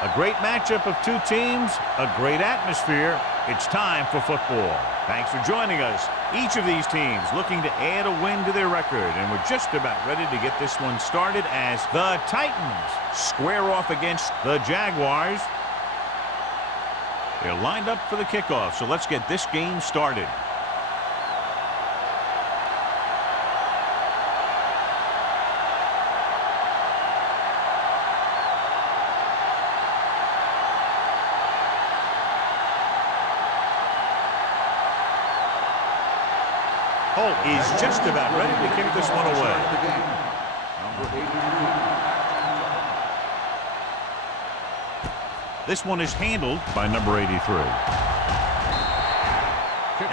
A great matchup of two teams, a great atmosphere. It's time for football. Thanks for joining us. Each of these teams looking to add a win to their record, and we're just about ready to get this one started as the Titans square off against the Jaguars. They're lined up for the kickoff, so let's get this game started. Holt is just about ready to kick this one away. This one is handled by number 83.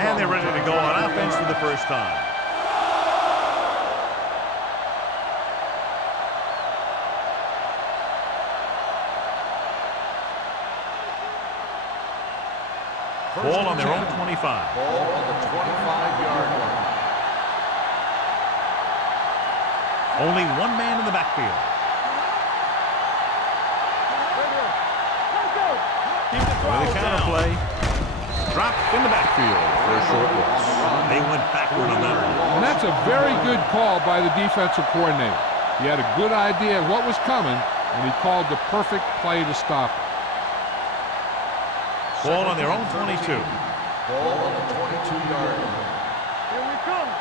And they're ready to go on offense for the first time. Ball on their own 25. Ball on the 25-yard line. Only one man in the backfield. With a counter play. Dropped in the backfield for a short loss. They went backward on that one. And that's a very good call by the defensive coordinator. He had a good idea of what was coming, and he called the perfect play to stop it. Ball on their own 22. Ball on the 22-yard line. Here we come.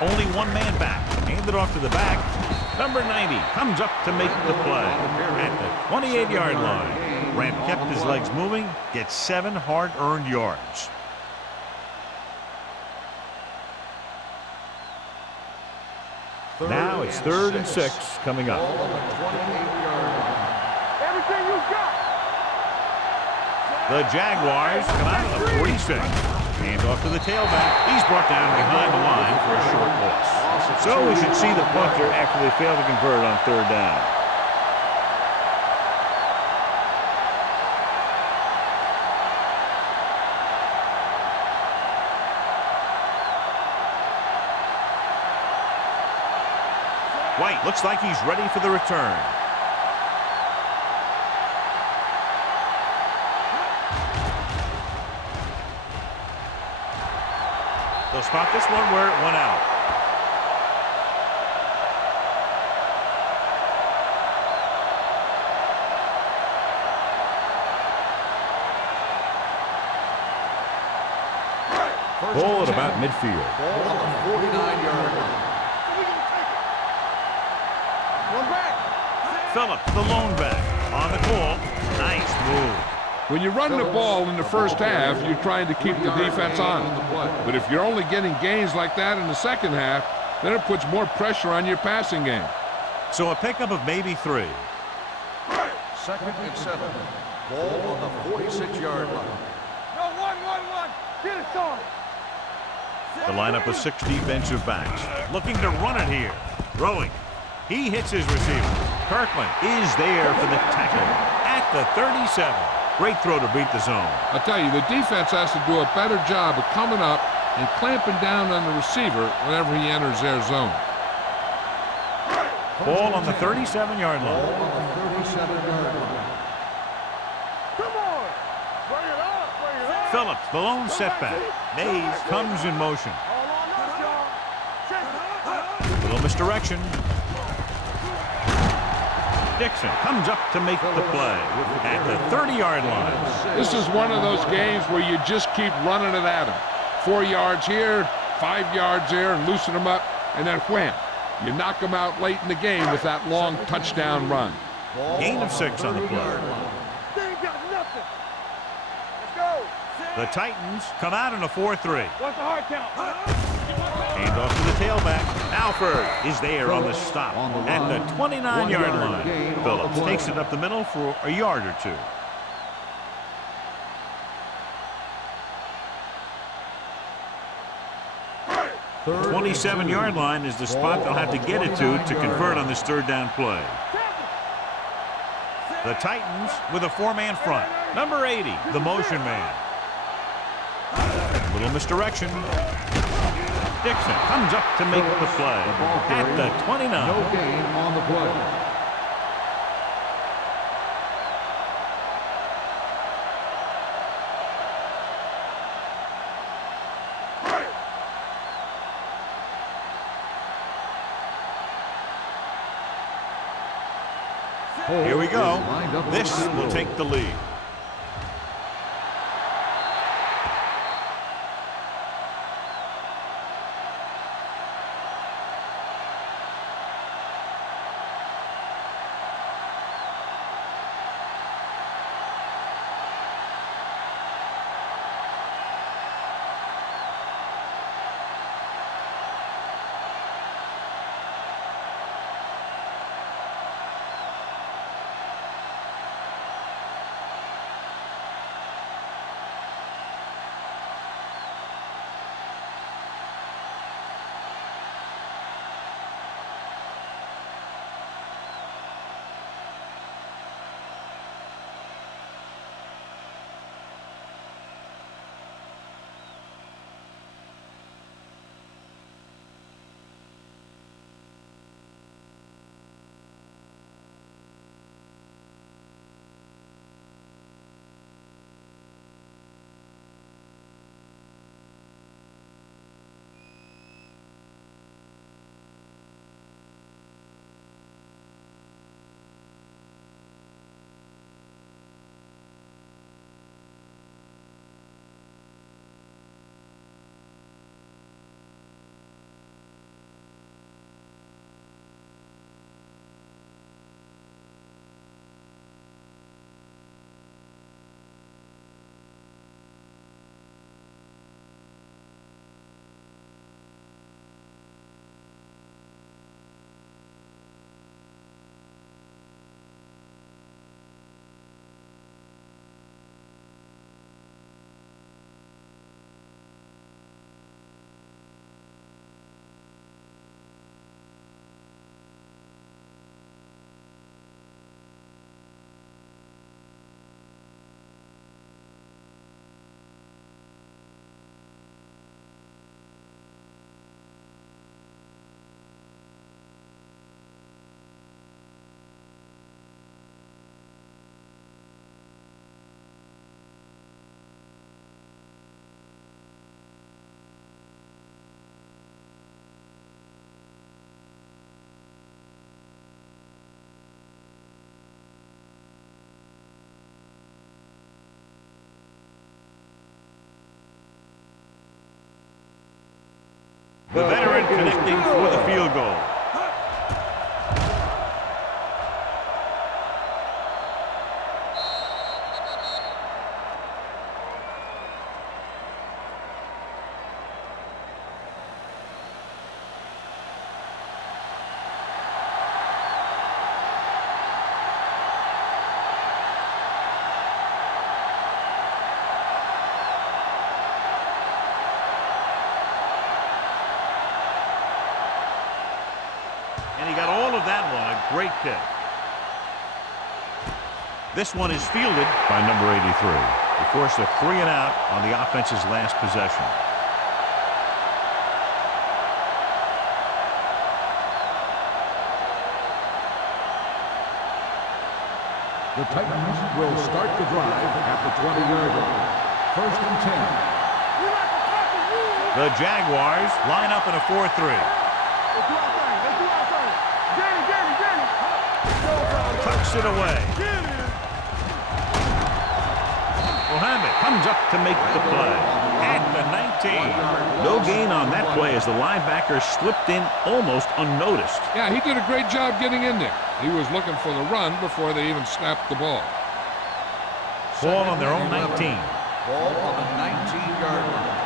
Only one man back. Handed off to the back. Number 90 comes up to make the play at the 28-yard line. Grant kept his legs moving, gets 7 hard-earned yards. Now it's 3rd and 6 coming up. Ball on the 28-yard line. Everything you got. The Jaguars come out of the 46. Hand off to the tailback. He's brought down behind the line for a short loss. So we should see the punter after they fail to convert on 3rd down. White looks like he's ready for the return. They'll spot this one where it went out. Ball at about midfield. Ball on the 49-yard line. One back. Phillips, the lone back, on the call. Nice move. When you run the ball in the first half, you're trying to keep the defense on it. But if you're only getting gains like that in the second half, then it puts more pressure on your passing game. So a pickup of maybe 3. 2nd and 7. Ball on the 46-yard line. No, one. Get it on. The lineup of 6 defensive backs. Looking to run it here. Throwing. He hits his receiver. Kirkland is there for the tackle at the 37. Great throw to beat the zone. I'll tell you, the defense has to do a better job of coming up and clamping down on the receiver whenever he enters their zone. Ball on the 37-yard line. Ball on the 37-yard line. Come on. Bring it up. Phillips, the lone setback. Mays comes in motion. All on us, y'all. Check. Little misdirection. Dixon comes up to make the play at the 30-yard line. This is one of those games where you just keep running it at him. 4 yards here, 5 yards there, and loosen them up, and then wham. You knock them out late in the game with that long touchdown run. Gain of 6 on the play. They ain't got nothing. Let's go. The Titans come out in a 4-3. What's the hard count? Hand off to the tailback. Alford is there on the stop at the 29-yard line. Phillips takes it up the middle for a yard or 2. 27-yard line is the spot they'll have to get it to convert on this 3rd down play. The Titans with a 4-man front. Number 80, the motion man. Little misdirection. Dixon comes up to make the play at the 29. No gain on the play. Here we go. This will take the lead. The veteran connecting for the field goal. And he got all of that one, a great kick. This one is fielded by number 83. They forced a 3 and out on the offense's last possession. The Titans will start the drive at the 20-yard line. 1st and 10. The Jaguars line up in a 4-3. Tucks it away. Mohammed comes up to make the play. at the 19. No gain on that play as the linebacker slipped in almost unnoticed. Yeah, he did a great job getting in there. He was looking for the run before they even snapped the ball. Ball on their own 19. Ball on the 19-yard line.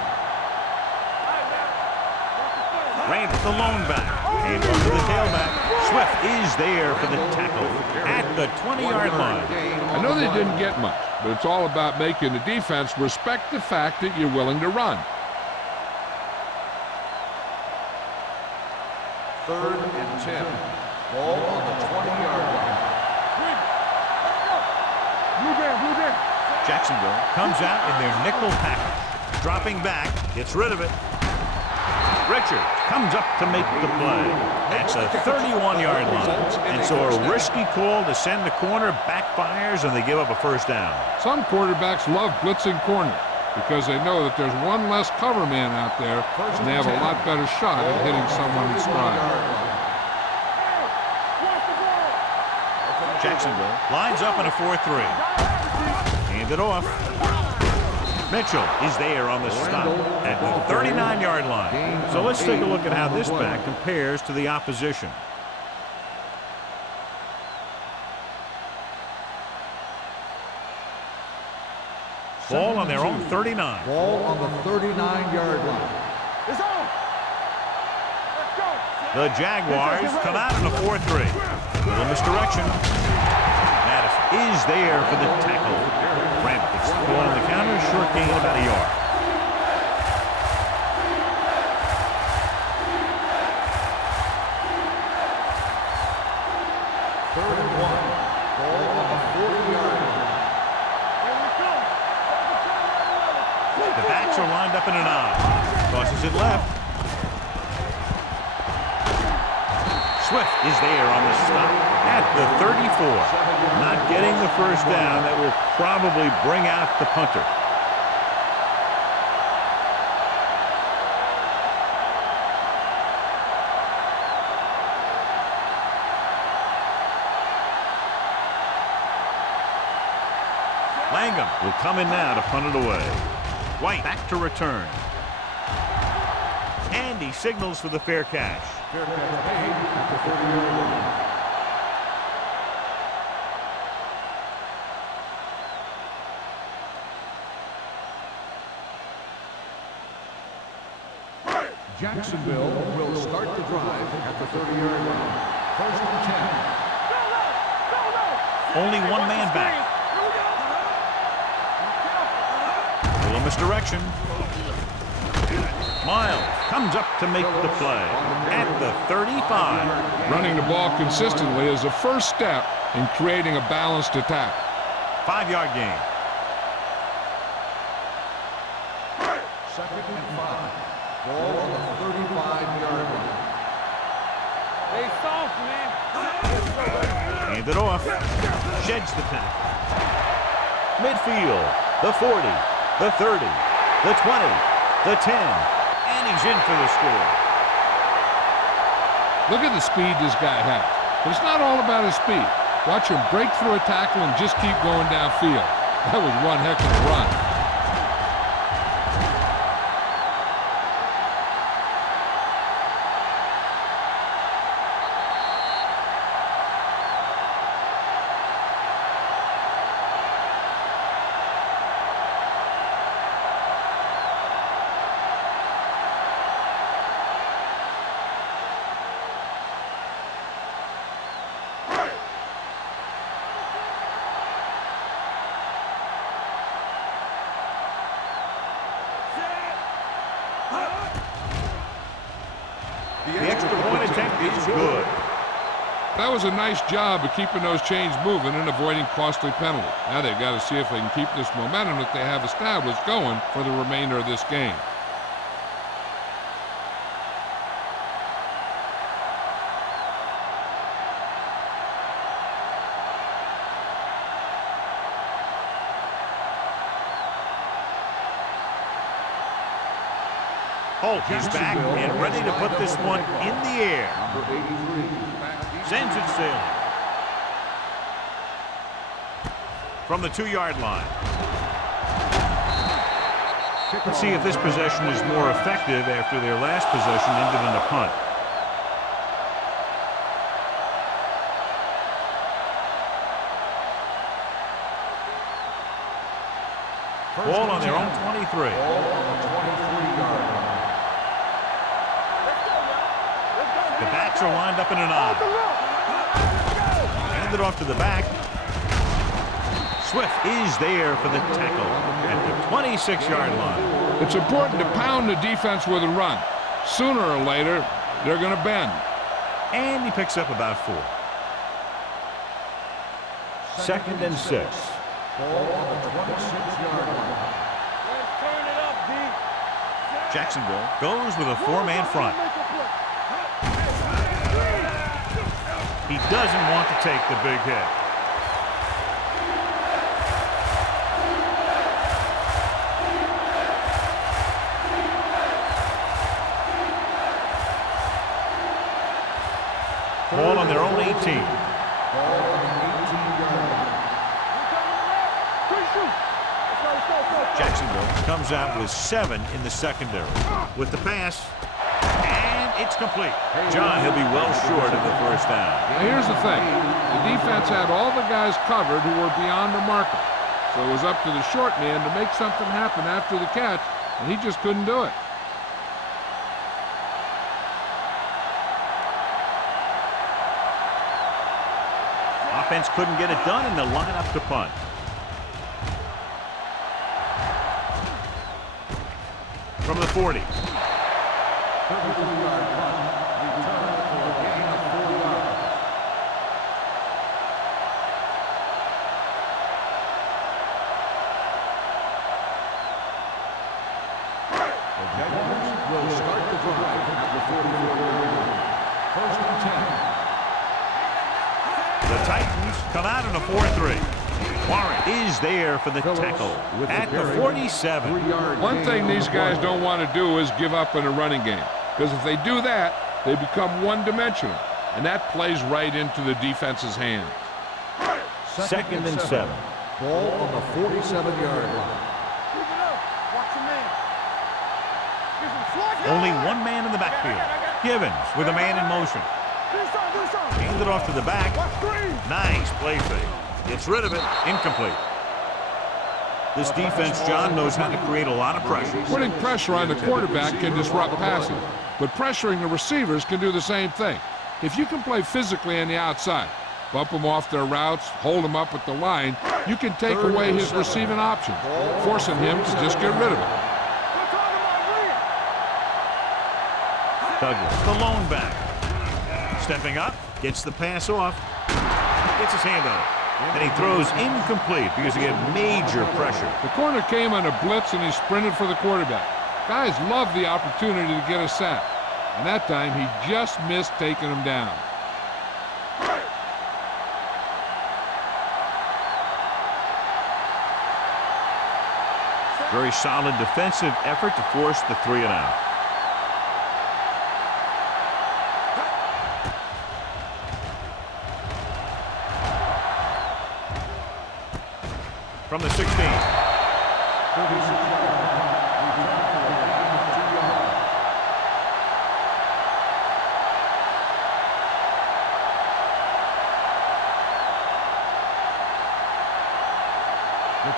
Rand the lone back. And off to the tailback. Swift is there for the tackle at the 20-yard line. I know they didn't get much, but it's all about making the defense respect the fact that you're willing to run. 3rd and 10. Ball on the 20-yard line. Jacksonville comes out in their nickel package. Dropping back, gets rid of it. Richard comes up to make the play. That's a 31-yard line. And so a risky call to send the corner backfires, and they give up a first down. Some quarterbacks love blitzing corners because they know that there's one less cover man out there, and they have a lot better shot at hitting someone in stride. Jacksonville lines up in a 4-3. Hand it off. Mitchell is there on the stop at the 39-yard line. So let's take a look at how this back compares to the opposition. Ball on their own 39. Ball on the 39-yard line. It's on. Let's go. The Jaguars come out in a 4-3. Little misdirection. Madison is there for the tackle. Brent gets the ball on the counter. Short gain about a yard. Third and 1. Ball on the 40-yard line. The backs are lined up in an I. Tosses it left. Swift is there on the stop at the 34. Not getting the first down. That will probably bring out the punter. Langham will come in now to punt it away. White back to return. And he signals for the fair catch. Fair catch made at the 30-yard line. Jacksonville will start the drive at the 30-yard line. 1st and 10. Only one man back. A little misdirection. Miles comes up to make the play at the 35. Running the ball consistently is the first step in creating a balanced attack. 5-yard gain. 2nd and 5. Ball on the 35-yard line. They soft, man. Hand it off. Sheds the tackle. Midfield. The 40. The 30. The 20. The 10. And he's in for the score. Look at the speed this guy has. But it's not all about his speed. Watch him break through a tackle and just keep going downfield. That was one heck of a run. The extra point attempt is good. That was a nice job of keeping those chains moving and avoiding costly penalties. Now they've got to see if they can keep this momentum that they have established going for the remainder of this game. Holt is back and ready to put this one in the air. Number 83. Sends it sailing. From the 2-yard line. Let's see if this possession is more effective after their last possession ended in a punt. Ball on their own 23. The backs are lined up in an I. Hand it off to the back. Swift is there for the tackle at the 26-yard line. It's important to pound the defense with a run. Sooner or later, they're going to bend. And he picks up about 4. 2nd and 6. Ball on the 26-yard line. Let's turn it up, D. Jacksonville goes with a 4-man front. He doesn't want to take the big hit. Ball on their own 18. Ball on the 18-yard line. Jacksonville comes out with 7 in the secondary. With the pass, and it's complete. John, he'll be well short of the first down. Now here's the thing. The defense had all the guys covered who were beyond the marker. So it was up to the short man to make something happen after the catch, and he just couldn't do it. Offense couldn't get it done, and they'll line up to punt. From the 40. 33-yard punt. Return for a gain of 4 yards. The Jaguars will start the drive at the 44-yard line. 1st and 10. The Titans come out in a 4-3. Warren is there for the tackle at the 47. One thing these guys don't want to do is give up in a running game, because if they do that, they become one-dimensional, and that plays right into the defense's hands. 2nd and 7. Ball on the 47-yard line. Keep it up. Watch your man. Get some slack. Only one man in the backfield. Givens with a man in motion. Do something. Hand it off to the back. Watch screen. Nice play fake. Gets rid of it. Incomplete. This defense, John, knows how to create a lot of pressure. Putting pressure on the quarterback can disrupt passing, but pressuring the receivers can do the same thing. If you can play physically on the outside, bump them off their routes, hold them up at the line, you can take away his receiving options, forcing him to just get rid of it. We're talking about real. Douglas, the lone back. Stepping up, gets the pass off, gets his hand on it. And he throws incomplete because he had major pressure. The corner came on a blitz and he sprinted for the quarterback. Guys love the opportunity to get a sack. And that time he just missed taking him down. Very solid defensive effort to force the 3 and out. From the 16.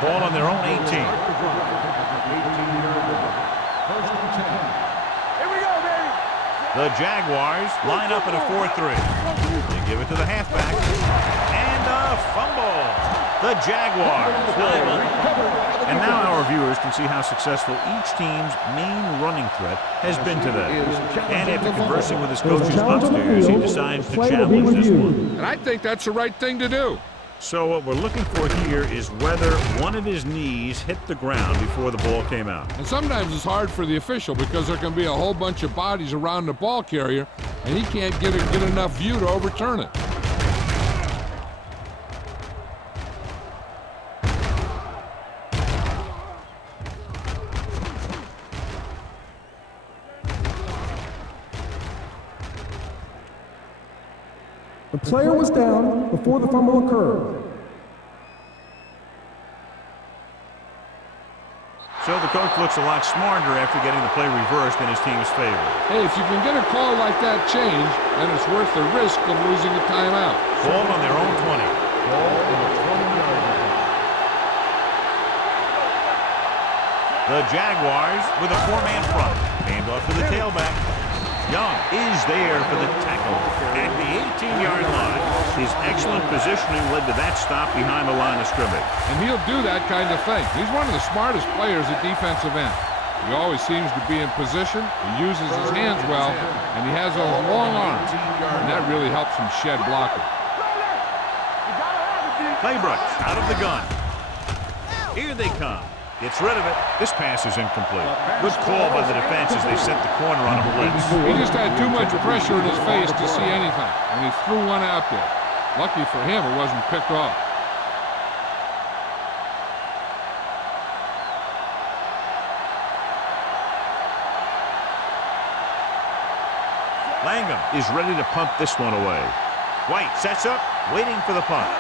Ball on their own 18. 1st and 10. Here we go, baby. The Jaguars line up in a 4-3. They give it to the halfback. And a fumble. The Jaguars. And now our viewers can see how successful each team's main running threat has been today. And after conversing with his coaches upstairs, he decides to challenge this one. And I think that's the right thing to do. So what we're looking for here is whether one of his knees hit the ground before the ball came out. And sometimes it's hard for the official because there can be a whole bunch of bodies around the ball carrier, and he can't get enough view to overturn it. The player was down before the fumble occurred. So the coach looks a lot smarter after getting the play reversed in his team's favor. Hey, if you can get a call like that changed, then it's worth the risk of losing a timeout. Ball on their own 20. Ball on the 20-yard line. The Jaguars with a 4-man front. Handoff to the tailback. Young is there for the tackle at the 18-yard line. His excellent positioning led to that stop behind the line of scrimmage. And he'll do that kind of thing. He's one of the smartest players at defensive end. He always seems to be in position, he uses his hands well, and he has those long arms. And that really helps him shed blockers. Claybrook out of the gun. Here they come. Gets rid of it. This pass is incomplete. Good call by the defense as they set the corner on a blitz. He just had too much pressure in his face to see anything, and he threw one out there. Lucky for him, it wasn't picked off. Langham is ready to punt this one away. White sets up, waiting for the punt.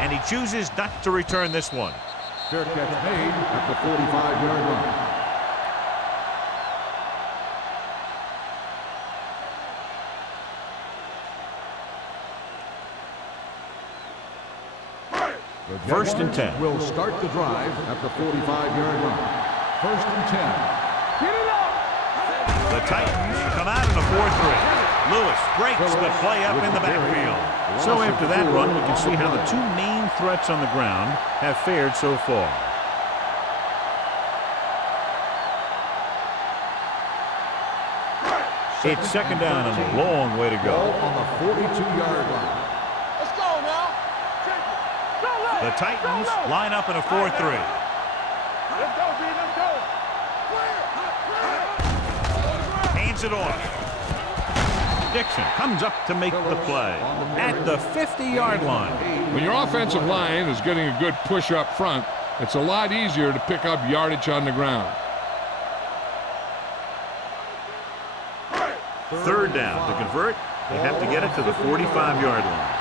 And he chooses not to return this one. Fair catch made at the 45-yard line. First and 10. Will start the drive at the 45-yard line. First and 10. The Titans come out in a 4-3. Lewis breaks the play up in the backfield. So after that run, we can see how the two main threats on the ground have fared so far. It's second down and a long way to go. On the 42-yard line. Let's go now. The Titans line up in a 4-3. Let's go, B. Let's go. Hands it off. Dixon comes up to make the play at the 50-yard line. When your offensive line is getting a good push up front, it's a lot easier to pick up yardage on the ground. Third down. To convert, they have to get it to the 45-yard line.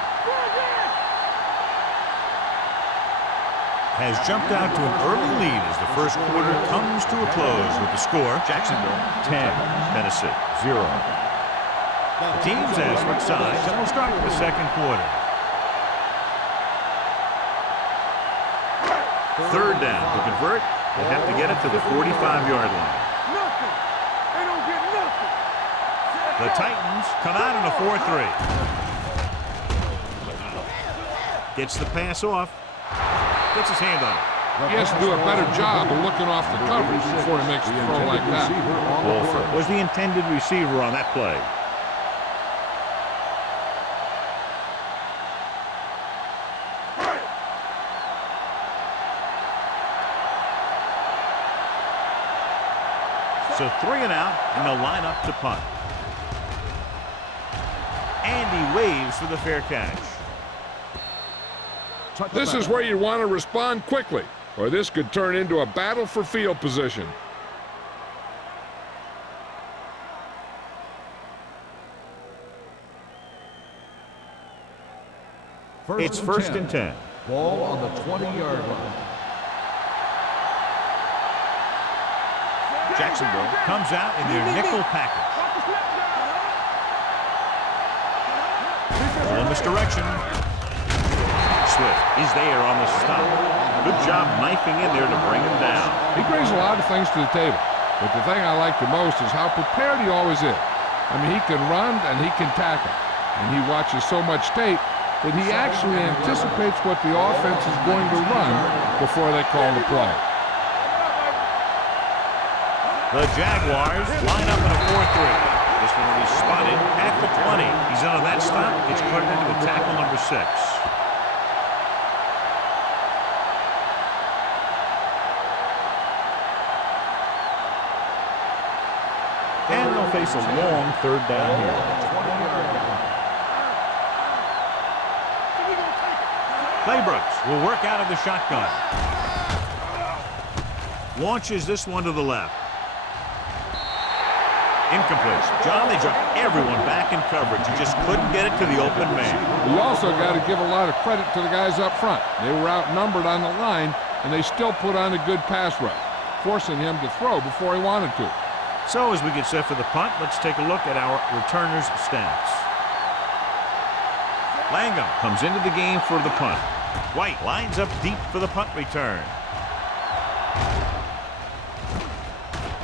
Has jumped out to an early lead as the first quarter comes to a close with the score. Jacksonville 10, Tennessee 0. The teams have switched sides and will start the second quarter. Third down. To convert, they have to get it to the 45-yard line. Nothing. They don't get nothing. The Titans come out in a 4-3. Gets the pass off. Gets his hand on it. He has to do a better job of looking off the coverage before he makes a throw like that. Wolford was the intended receiver on that play. So 3 and out, and they'll line up to punt. And he waves for the fair catch. This is where you want to respond quickly, or this could turn into a battle for field position. It's first and 10. Ball on the 20-yard line. Jacksonville comes out in their nickel package. Ball in misdirection. Swift is there on the stop. Good job knifing in there to bring him down. He brings a lot of things to the table, but the thing I like the most is how prepared he always is. I mean, he can run and he can tackle, and he watches so much tape that he actually anticipates what the offense is going to run before they call the play. The Jaguars line up in a 4-3. This one will be spotted at the 20. He's in on that stop. It's credited to tackle number 6. And they'll face a long third down here. Claybrooks will work out of the shotgun. Launches this one to the left. Incomplete. John, they dropped everyone back in coverage. You just couldn't get it to the open man. You also got to give a lot of credit to the guys up front. They were outnumbered on the line, and they still put on a good pass rush, forcing him to throw before he wanted to. So as we get set for the punt, let's take a look at our returners' stats. Langham comes into the game for the punt. White lines up deep for the punt return.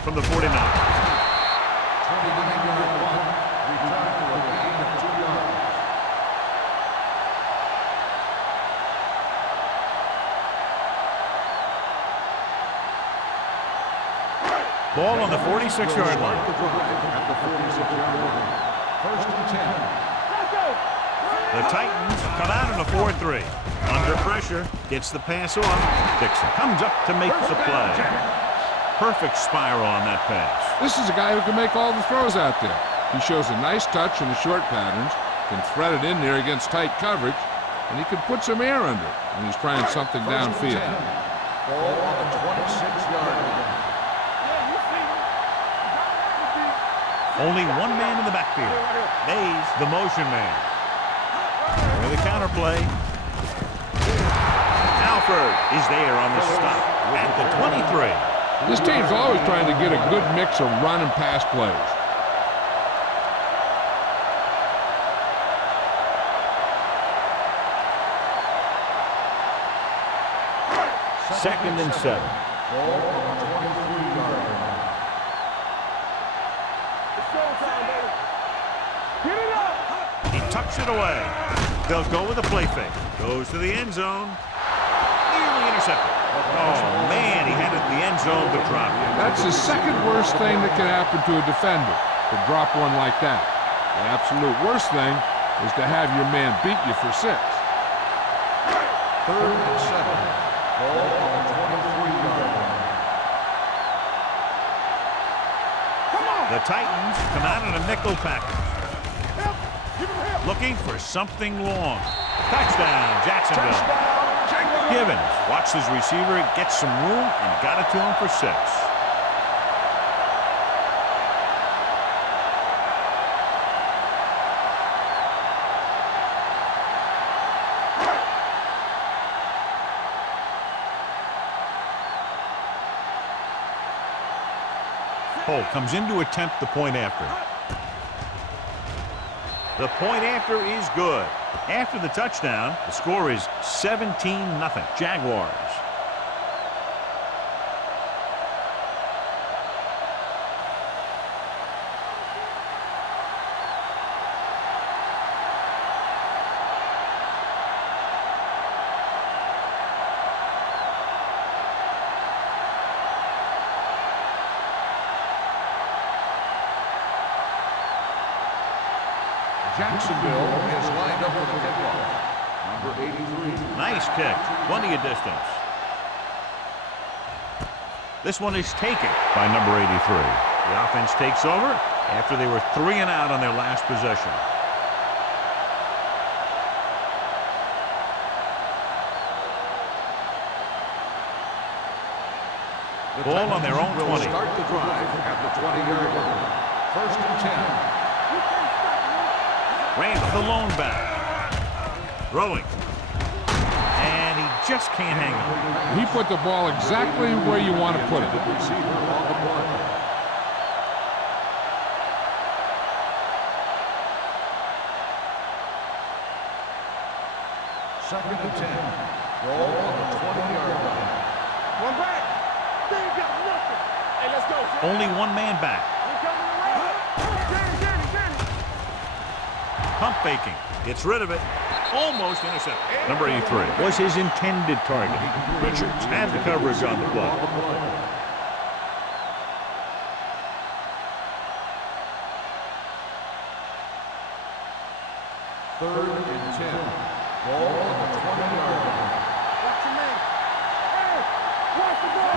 From the 49. 29-yard punt. Return for a gain of 2 yards. Ball on the 46-yard line. The drive at the 46-yard line. First and 10. The Titans come out in a 4-3. Under pressure, gets the pass off. Dixon comes up to make the play. Perfect spiral on that pass. This is a guy who can make all the throws out there. He shows a nice touch in the short patterns, can thread it in there against tight coverage, and he can put some air under it when he's trying something downfield. Ball on the 26-yard line. Only one man in the backfield. Mays, the motion man. With a counterplay. Alford is there on the stop at the 23. This team's always trying to get a good mix of run and pass plays. Second and 7. Ball on the 23-yard line. He tucks it away. They'll go with a play fake. Goes to the end zone. Nearly intercepted. Oh, man, he had it in the end zone but dropped it. That's the second worst thing that can happen to a defender, to drop one like that. The absolute worst thing is to have your man beat you for 6. Third and 7. Ball on the 23-yard line. The Titans come out in a nickel package. Looking for something long. Touchdown, Jacksonville. Givens watched his receiver get some room and got it to him for 6. Cole comes in to attempt the point after. The point after is good. After the touchdown, the score is 17-0 Jaguars. Jacksonville is lined up with a kickoff. Number 83. Nice kick. Plenty of distance. This one is taken by number 83. The offense takes over after they were 3 and out on their last possession. Ball on their own 20. Will start the drive at the 20-yard line. First and 10. Randall, the lone back. Throwing. And he just can't hang on. He put the ball exactly where you want to put it. Receiver on the play. Second and 10. Ball on the 20-yard line. One back. They ain't got nothing. Hey, let's go. Only one man back. Pump faking. Gets rid of it. Almost intercepted. Number 83 was his intended target. Richards had the coverage on the play. Third and 10. Ball on the 20-yard line.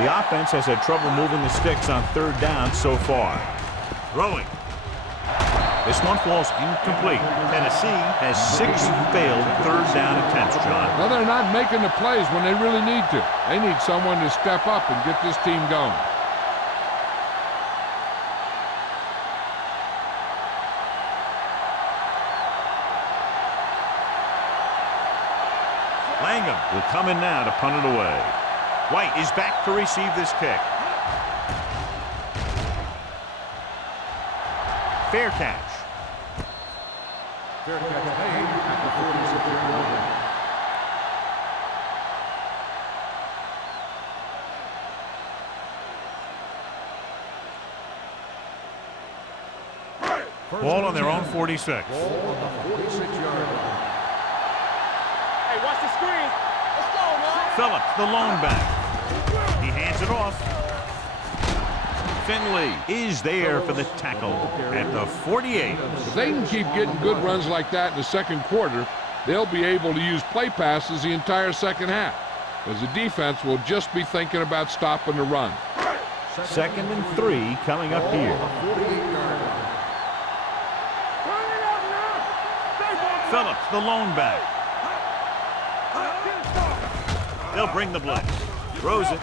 The offense has had trouble moving the sticks on 3rd down so far. Throwing. This one falls incomplete. Tennessee has 6 failed 3rd down attempts, John. Well, they're not making the plays when they really need to. They need someone to step up and get this team going. Langham will come in now to punt it away. White is back to receive this kick. Fair catch. Fair catch made at the 46-yard line. Ball on their own 46. Ball on the 46-yard line. Hey, watch the screen. Let's go, man. Phillips, the lone back. He hands it off. Finley is there for the tackle at the 48. If they can keep getting good runs like that in the second quarter, they'll be able to use play passes the entire second half, as the defense will just be thinking about stopping the run. 2nd and 3 coming up here. 48-yard line. Phillips, the lone back. They'll bring the blitz. Throws it.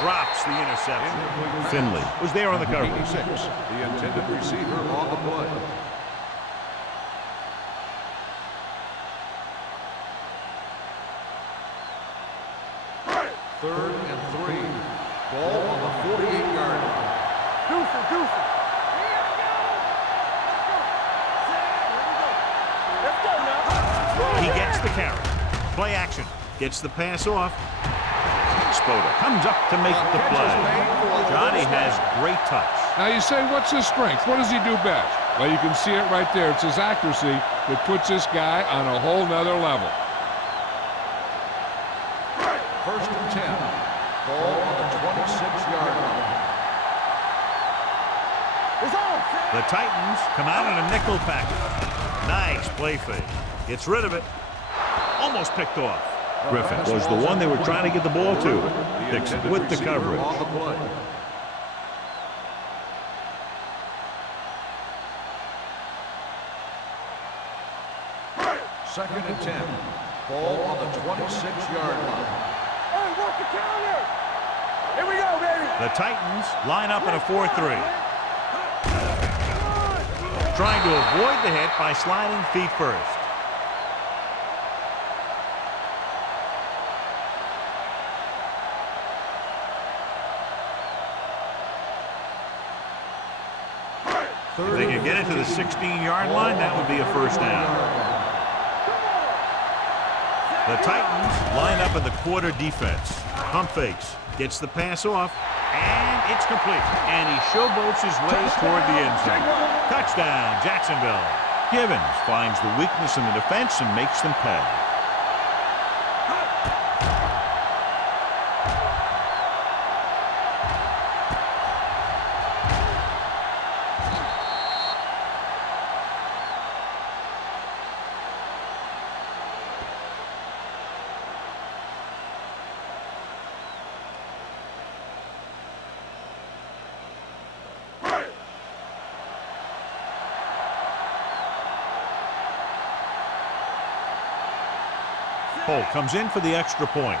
Drops the interception. Finley was there on the coverage. 86, the intended receiver on the play. Third and 3. Ball on the 48-yard line. Goofy. Let's go now. He gets the carry. Play action. Gets the pass off. Spoda comes up to make the play. Johnny has great touch. Now you say, what's his strength? What does he do best? Well, you can see it right there. It's his accuracy that puts this guy on a whole nother level. First and 10. Ball on the 26-yard line. It's on. The Titans come out in a nickel package. Nice play fake. Gets rid of it. Almost picked off. Griffin was the one they were trying to get the ball to. Dixon with the coverage. On the play. Second and 10. Ball on the 26-yard line. Hey, work the counter. Here we go, baby. The Titans line up in a 4-3. Trying to avoid the hit by sliding feet first. If they can get it to the 16-yard line, that would be a first down. The Titans line up in the quarter defense. Pump fakes, gets the pass off, and it's complete. And he showboats his way toward the end zone. Touchdown, Jacksonville. Givens finds the weakness in the defense and makes them pay. Cole comes in for the extra point.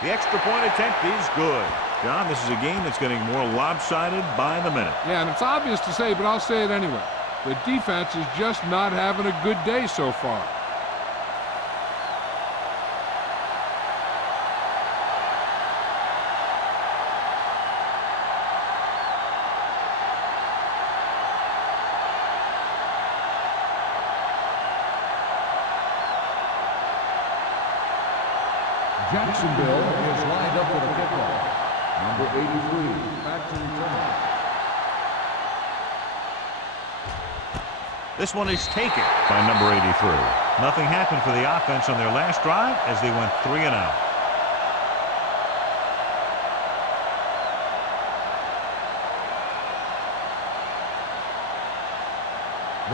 The extra point attempt is good. John, this is a game that's getting more lopsided by the minute. Yeah, and it's obvious to say, but I'll say it anyway. The defense is just not having a good day so far. Jacksonville is lined up with a kickoff. Number 83, back to return. This one is taken by number 83. Nothing happened for the offense on their last drive as they went 3 and out.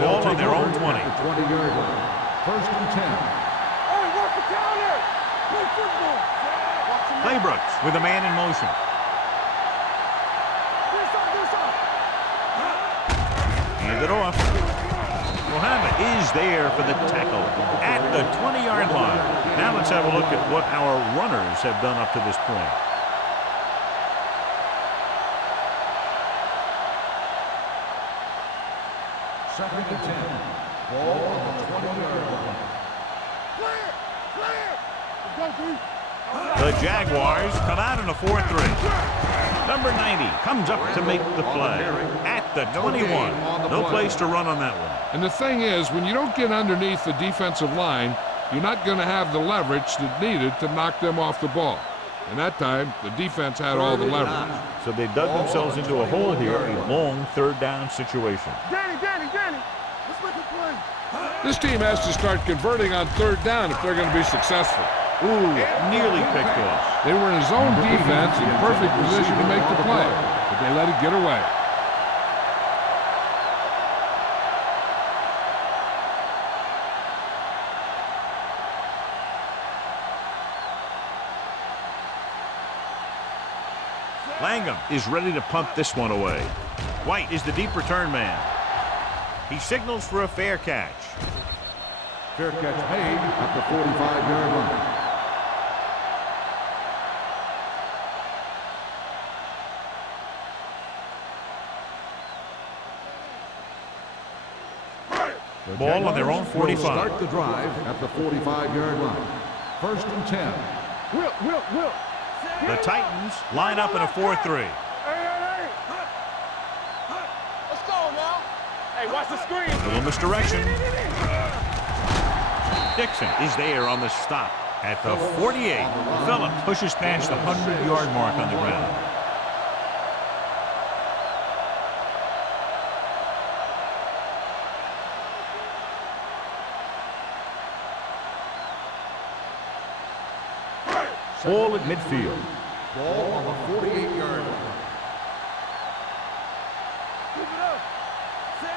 Ball on their own 20. 20-yard line. First and 10. Hey, work the counter. Play football. Watch him. Claybrooks with a man in motion. Hand it off. Mohammed is there for the tackle at the 20-yard line. Now let's have a look at what our runners have done up to this point. Second and 10. Ball on the 20-yard line. The Jaguars come out in a 4-3. Number 90 comes up to make the play at the 21. No place to run on that one. And the thing is, when you don't get underneath the defensive line, you're not going to have the leverage that's needed to knock them off the ball. And that time, the defense had all the leverage. So they dug themselves into a hole here, a long third down situation. Danny, let's make a play. This team has to start converting on third down if they're going to be successful. Ooh, nearly picked off. They were in a zone defense in perfect position to make the play, but they let it get away. Langham is ready to punt this one away. White is the deep return man. He signals for a fair catch. Fair catch made at the 45-yard line. Ball on their own 45. Start the drive at the 45-yard line. 1st and 10. Will. The Titans line up in a 4-3. Hey. Let's go now. Hey, watch the screen. Little misdirection. Dixon is there on the stop at the 48. Phillips pushes past the 100-yard mark on the ground. Ball at midfield. Ball on the 48-yard line.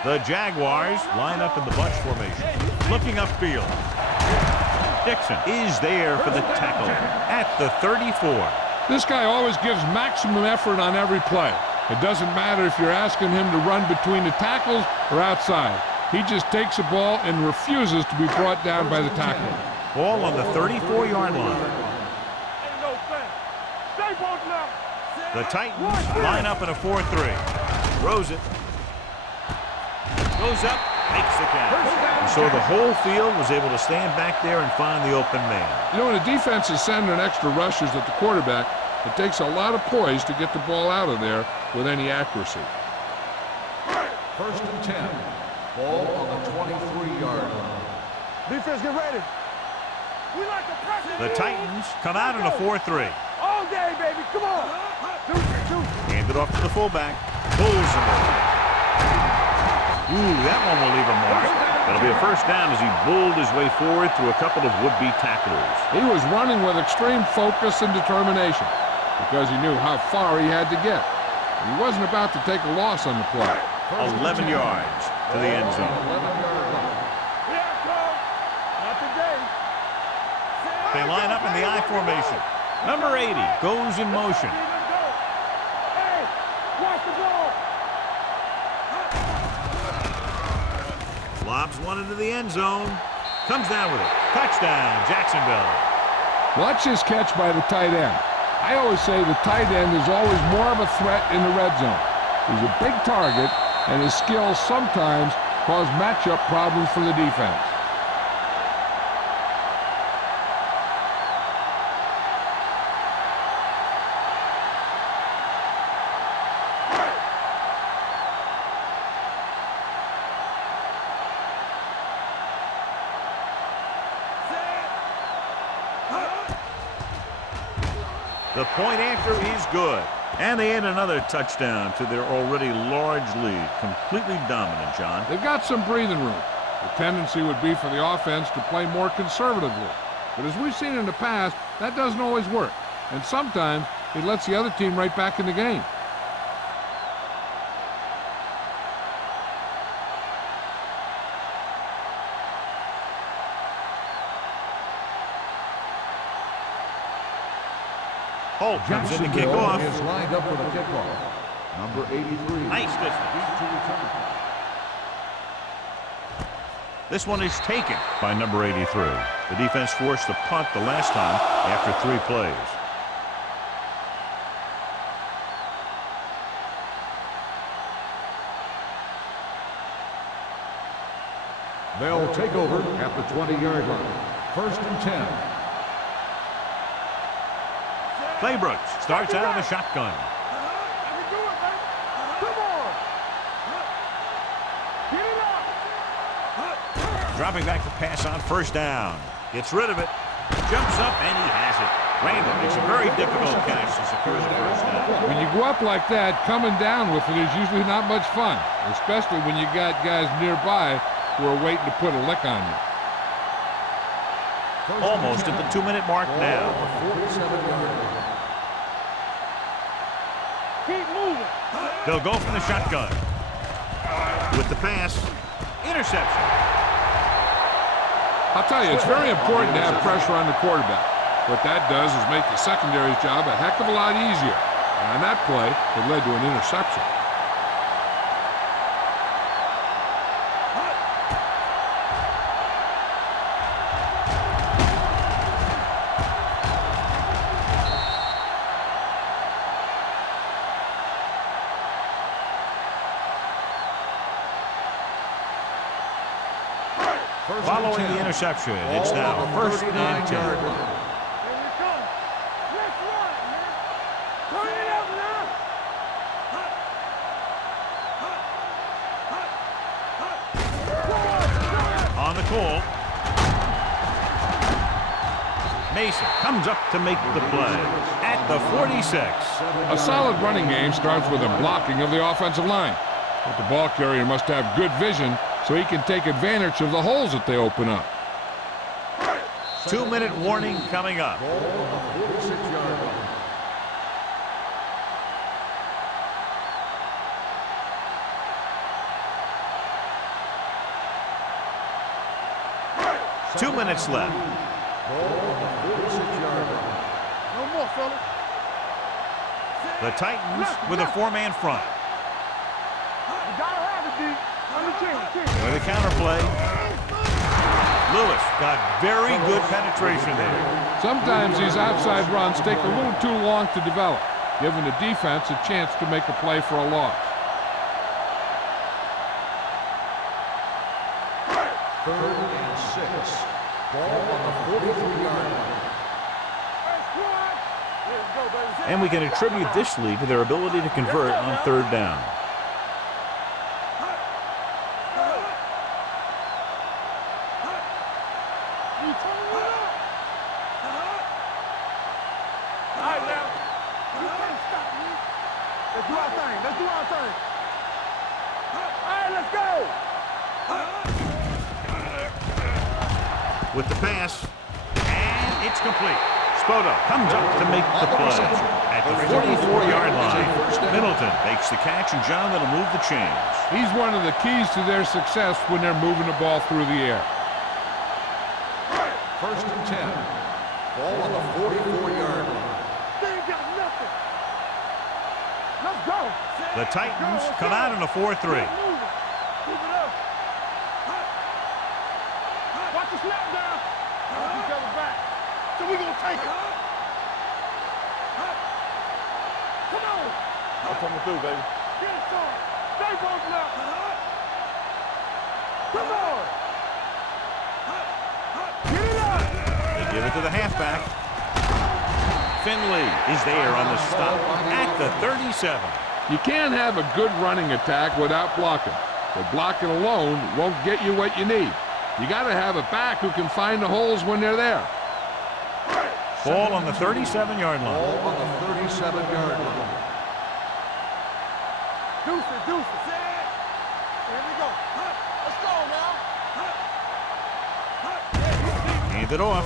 The Jaguars line up in the bunch formation. Looking upfield. Dixon is there for the tackle at the 34. This guy always gives maximum effort on every play. It doesn't matter if you're asking him to run between the tackles or outside. He just takes the ball and refuses to be brought down by the tackle. Ball on the 34-yard line. The Titans line up in a 4-3. Throws it. Goes up, makes the catch. And so the whole field was able to stand back there and find the open man. You know, when a defense is sending extra rushers at the quarterback, it takes a lot of poise to get the ball out of there with any accuracy. 1st and 10. Ball on the 23-yard line. Defense, get ready. We like to press it. The Titans come out in a 4-3. All day, baby. Come on. Hand it off to the fullback. Pulls him over. Ooh, that one will leave a mark. That'll be a first down as he bulled his way forward through a couple of would-be tacklers. He was running with extreme focus and determination because he knew how far he had to get. He wasn't about to take a loss on the play. 11 yards to the end zone. They line up in the I formation. Number 80 goes in motion. Lobs one into the end zone. Comes down with it. Touchdown, Jacksonville. Watch this catch by the tight end. I always say the tight end is always more of a threat in the red zone. He's a big target, and his skills sometimes cause matchup problems for the defense. The point after is good. And they add another touchdown to their already large lead. Completely dominant, John. They've got some breathing room. The tendency would be for the offense to play more conservatively. But as we've seen in the past, that doesn't always work. And sometimes it lets the other team right back in the game. Holt comes in to kick off. Is lined up for the kickoff. Number 83. Nice distance. This one is taken by number 83. The defense forced the punt the last time after 3 plays. They'll take over at the 20-yard line. 1st and 10. Claybrook starts out in the shotgun. Dropping back to pass on first down. Gets rid of it. Jumps up, and he has it. Randall makes a very difficult catch to secure the first down. When you go up like that, coming down with it is usually not much fun, especially when you got guys nearby who are waiting to put a lick on you. Almost at the 2-minute mark now. Keep moving. They'll go from the shotgun. With the pass, interception. I'll tell you, it's very important to have pressure on the quarterback. What that does is make the secondary's job a heck of a lot easier. And on that play, it led to an interception. Following the interception, it's now first and 10. Here we come. Let's run, man. Turn it up now. On the call. Mason comes up to make the play at the 46. A solid running game starts with a blocking of the offensive line. But the ball carrier must have good vision so he can take advantage of the holes that they open up. 2-minute warning coming up. Two minutes left. No more, fella. The Titans with a 4-man front. You gotta have it, D. With a counterplay. Lewis got very good penetration there. Sometimes these outside runs take a little too long to develop, giving the defense a chance to make a play for a loss. Third and 6. Ball on the 43-yard line. And we can attribute this lead to their ability to convert on third down. With the pass, and it's complete. Spoto comes up to make the play at the 44-yard line. Middleton makes the catch, and John, that'll move the chains. He's one of the keys to their success when they're moving the ball through the air. First and 10. Ball on the 44-yard line. They ain't got nothing. Let's go. The Titans come out in a 4-3. Keep it up. Watch the snap down. Watch each other back. So we're going to take it. Come on. I'm coming through, baby. Get it, son. Stay posted up. Come on. Get it up. They give it to the halfback. Finley is there on the stop at the 37. You can't have a good running attack without blocking. But blocking alone won't get you what you need. You got to have a back who can find the holes when they're there. Ball on the 37-yard line. Ball on the 37-yard line. Deuces, deuces. Here we go. Let's go now. Hand it off.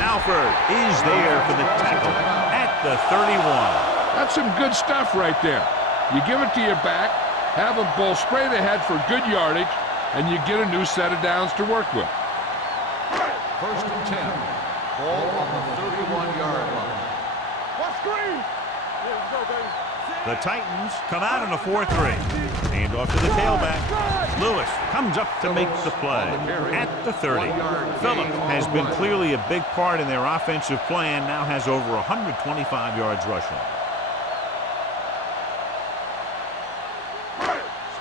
Alford is there for the tackle at the 31. That's some good stuff right there. You give it to your back, have him pull straight ahead for good yardage, and you get a new set of downs to work with. First and 10. Ball on the 31-yard line. What screen? Here we go, baby. The Titans come out in a 4-3. Hand off to the tailback. Lewis comes up to make the play at the 30. Phillips has been clearly a big part in their offensive plan, now has over 125 yards rushing.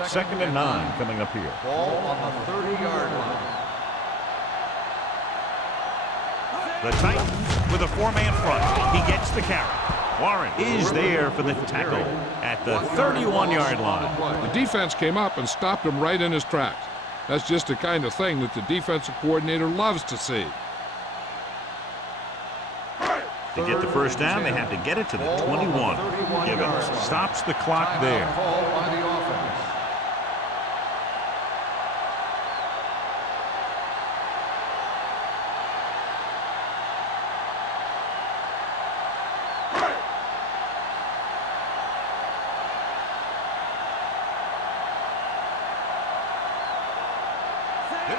Second and 9 coming up here. Ball on the 30-yard line. The Titans with a 4-man front. He gets the carry. Warren is there for the tackle at the 31-yard line. The defense came up and stopped him right in his tracks. That's just the kind of thing that the defensive coordinator loves to see. To get the first down, they have to get it to the 21. Gibbons stops the clock there.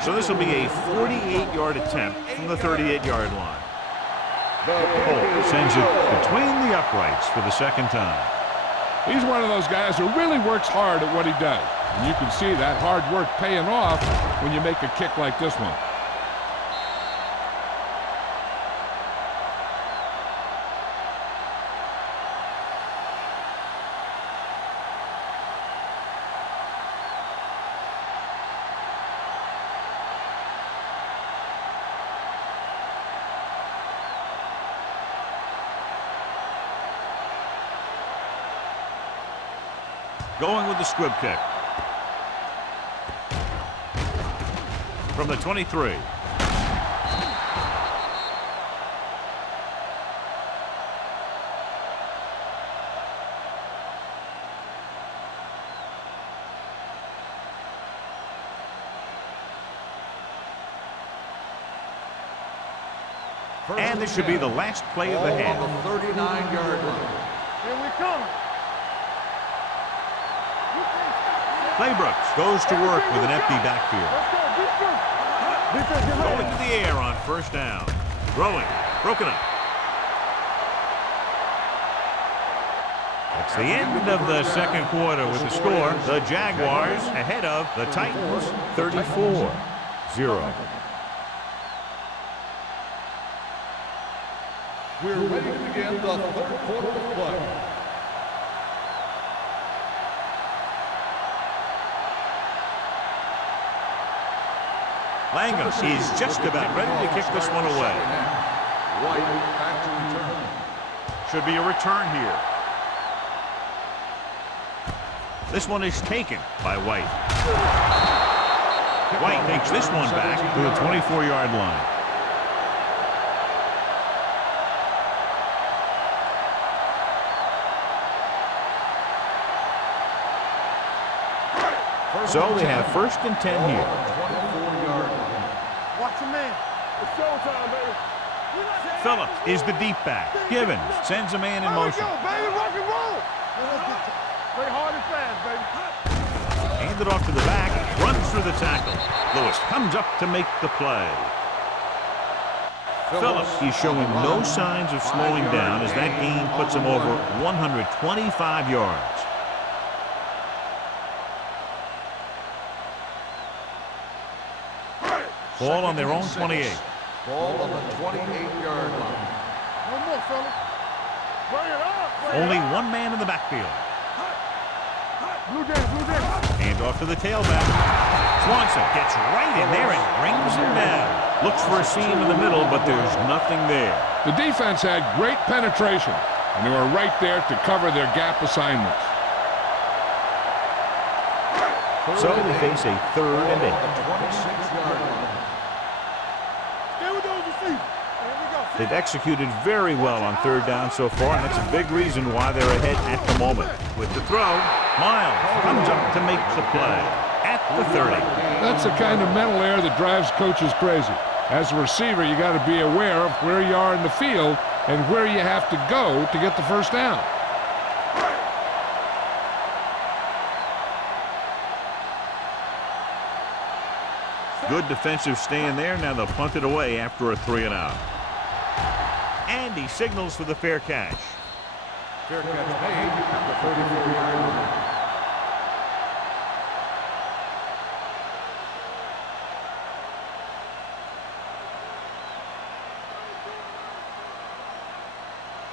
So this will be a 48-yard attempt from the 38-yard line. Cole sends it between the uprights for the second time. He's one of those guys who really works hard at what he does. And you can see that hard work paying off when you make a kick like this one. Going with the squib kick. From the 23. And this should be the last play of the half. On the 39-yard line. Here we come. Claybrooks goes to work with an empty backfield. Let's go, defense. Going to the air on first down. Throwing. Broken up. That's the end of the second quarter with the score. The Jaguars ahead of the Titans 34-0. We're ready to begin the third quarter of play. Langham is just about ready to kick this one away. White back to return. Should be a return here. This one is taken by White. White takes this one back to the 24-yard line. So they have 1st and 10 here. Watch your man. It's showtime, baby. Phillips is the deep back. Givens sends a man in motion. Here we go, baby. Rock and roll. Play hard and fast, baby. Hand it off to the back. Runs through the tackle. Lewis comes up to make the play. Phillips is showing no signs of slowing down as that gain puts him over 125 yards. Ball on their own 28. Ball on the 28-yard line. One more, fellas. Bring it up. Only one man in the backfield. Blue Jays, Blue Jays. Hand off to the tailback. Swanson gets right in there and brings him down. Looks for a seam in the middle, but there's nothing there. The defense had great penetration, and they were right there to cover their gap assignments. So they face a 3rd and 8. 26-yard line. Stay with those receivers. Here we go. They've executed very well on 3rd down so far, and that's a big reason why they're ahead at the moment. With the throw, Miles comes up to make the play at the 30. That's the kind of mental error that drives coaches crazy. As a receiver, you got to be aware of where you are in the field and where you have to go to get the first down. Good defensive stand there. Now they'll punt it away after a 3-and-out. And he signals for the fair catch. Fair catch made at the 34-yard line.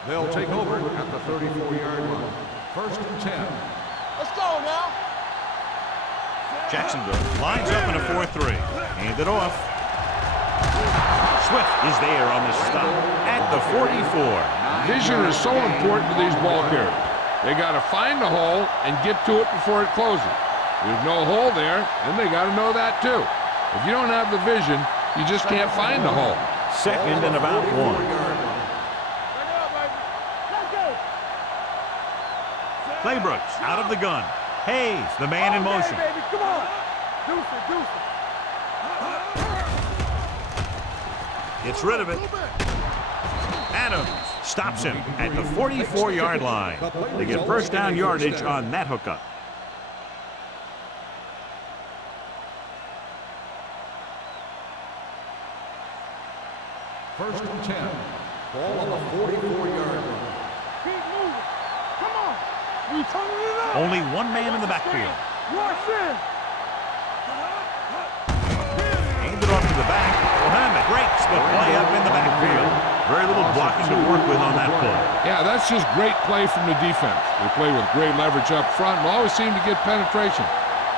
They'll take over at the 34-yard line. 1st and 10. Let's go now. Jacksonville lines up in a 4-3. Hand it off. Swift is there on the stop at the 44. Vision is so important to these ball carriers. They got to find the hole and get to it before it closes. There's no hole there, and they got to know that too. If you don't have the vision, you just can't find the hole. Second and about 1. Claybrooks out of the gun. Hayes, the man in motion. Baby, come on. Deuce it. Gets rid of it. Adams stops him at the 44-yard line. They get first down yardage on that hookup. First and 10. Ball on the 44-yard line. Keep moving. Come on. We turning it up. Only one man in the backfield. Rush in. Aimed it off to the back. Mohammed breaks the play up in the backfield. Very little blocking to work with on that play. Yeah, that's just great play from the defense. They play with great leverage up front and always seem to get penetration.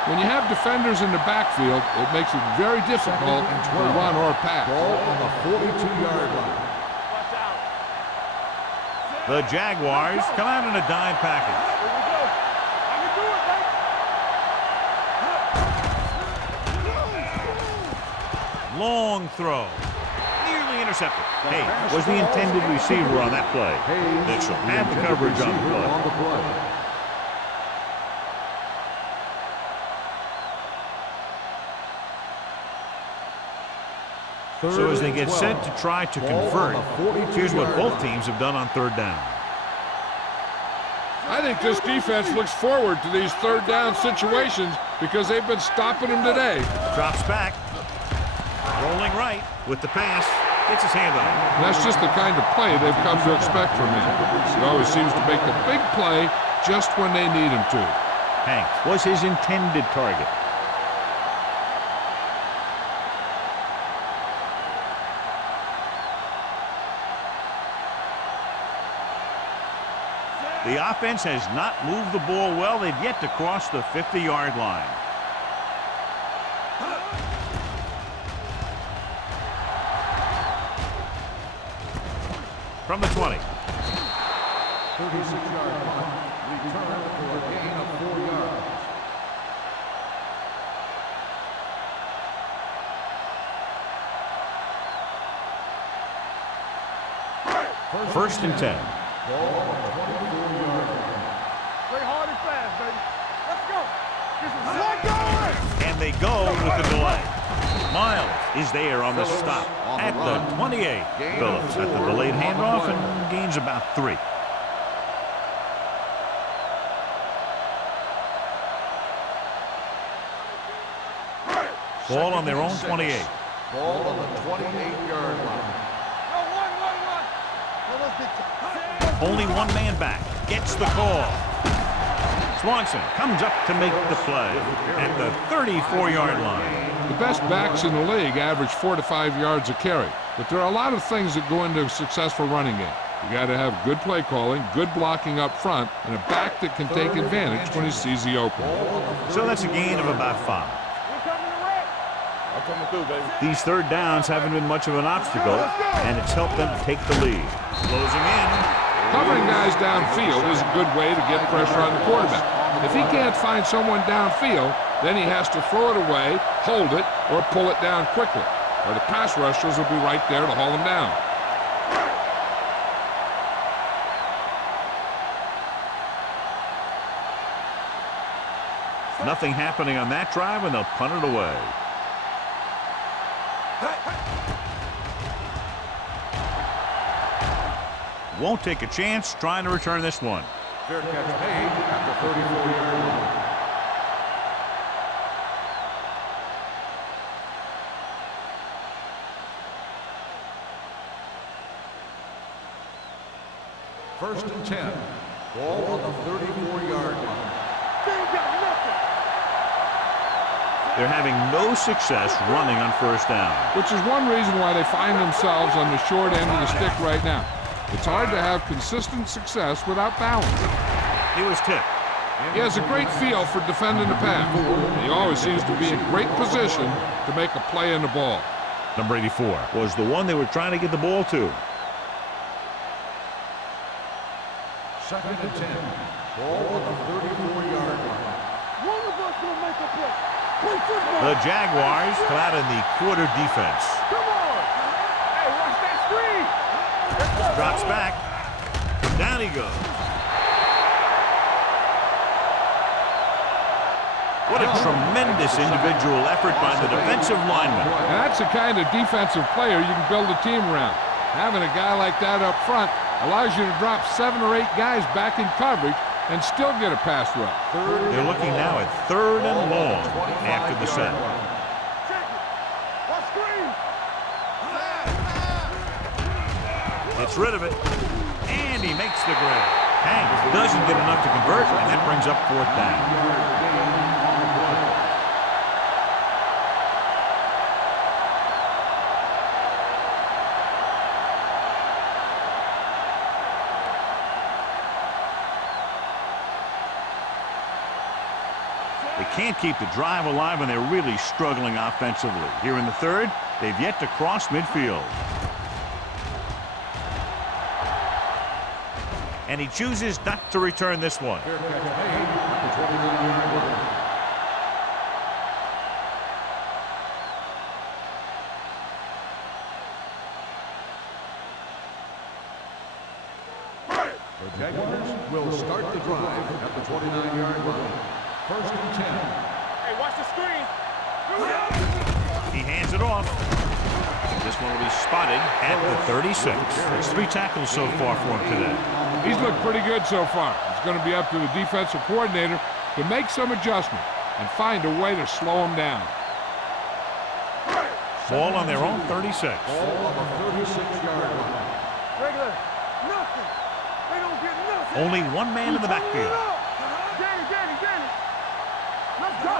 When you have defenders in the backfield, it makes it very difficult to run or pass. Ball on the 42-yard line. Watch out. The Jaguars come out in a dime package. Here we go. I can do it, baby. Long throw. Nearly intercepted. Hey, was the intended receiver on that play. Mitchell had the coverage on the play. So as they get set to try to convert, here's what both teams have done on third down. I think this defense looks forward to these third down situations because they've been stopping them today. Drops back. Rolling right with the pass. Gets his hand on it. And that's just the kind of play they've come to expect from him. He always seems to make the big play just when they need him to. Hank was his intended target. The offense has not moved the ball well. They've yet to cross the 50-yard line. From the 20. 36-yard punt. Return for a gain of 4 yards. First and 10. Ball on the 24-yard line. Play hard and fast, baby. Let's go. Get some slug going. And they go with the delay. Miles is there on the stop at the 28. Phillips at the delayed handoff and gains about 3. Ball on their own 28. Ball on the 28-yard line. Only one man back. Gets the call. Swanson comes up to make the play at the 34-yard line. The best backs in the league average 4 to 5 yards a carry. But there are a lot of things that go into a successful running game. You got to have good play calling, good blocking up front, and a back that can take advantage when he sees the opening. So that's a gain of about 5. I'm coming through, baby. These third downs haven't been much of an obstacle, and it's helped them to take the lead. Closing in. Covering guys downfield is a good way to get pressure on the quarterback. If he can't find someone downfield, then he has to throw it away, hold it, or pull it down quickly. Or the pass rushers will be right there to haul him down. Nothing happening on that drive, and they'll punt it away. Won't take a chance trying to return this one. Fair catch made at the 34-yard line. First and 10. Ball on the 34-yard line. They're having no success running on first down. Which is one reason why they find themselves on the short end of the stick right now. It's hard to have consistent success without balance. He was tipped. He has a great feel for defending the pass. And he always seems to be in great position to make a play in the ball. Number 84 was the one they were trying to get the ball to. Second and 10. Ball on the 34-yard line. One of us will make a play. Play football. The Jaguars come out in the quarter defense. Come on. Hey, watch that screen. Let's go. Drops back. Down he goes. What a tremendous individual effort by the defensive lineman. And that's the kind of defensive player you can build a team around. Having a guy like that up front allows you to drop 7 or 8 guys back in coverage and still get a pass rush. They're looking now at 3rd and long after the set. Check it. Watch screen. Gets rid of it, and he makes the grab. Hanks doesn't get enough to convert, and that brings up 4th down. They can't keep the drive alive, and they're really struggling offensively. Here in the 3rd, they've yet to cross midfield. And he chooses not to return this one. Fair catch made at the 29-yard line. The Jaguars will start the drive at the 29-yard line. First and 10. Hey, watch the screen. He hands it off. This one will be spotted at the 36. It's 3 tackles so far for him today. He's looked pretty good so far. It's going to be up to the defensive coordinator to make some adjustment and find a way to slow him down. Ball on their own 36. Ball on the 36-yard line. Regular. Nothing. They don't get nothing. Only one man in the backfield. Danny. Let's go.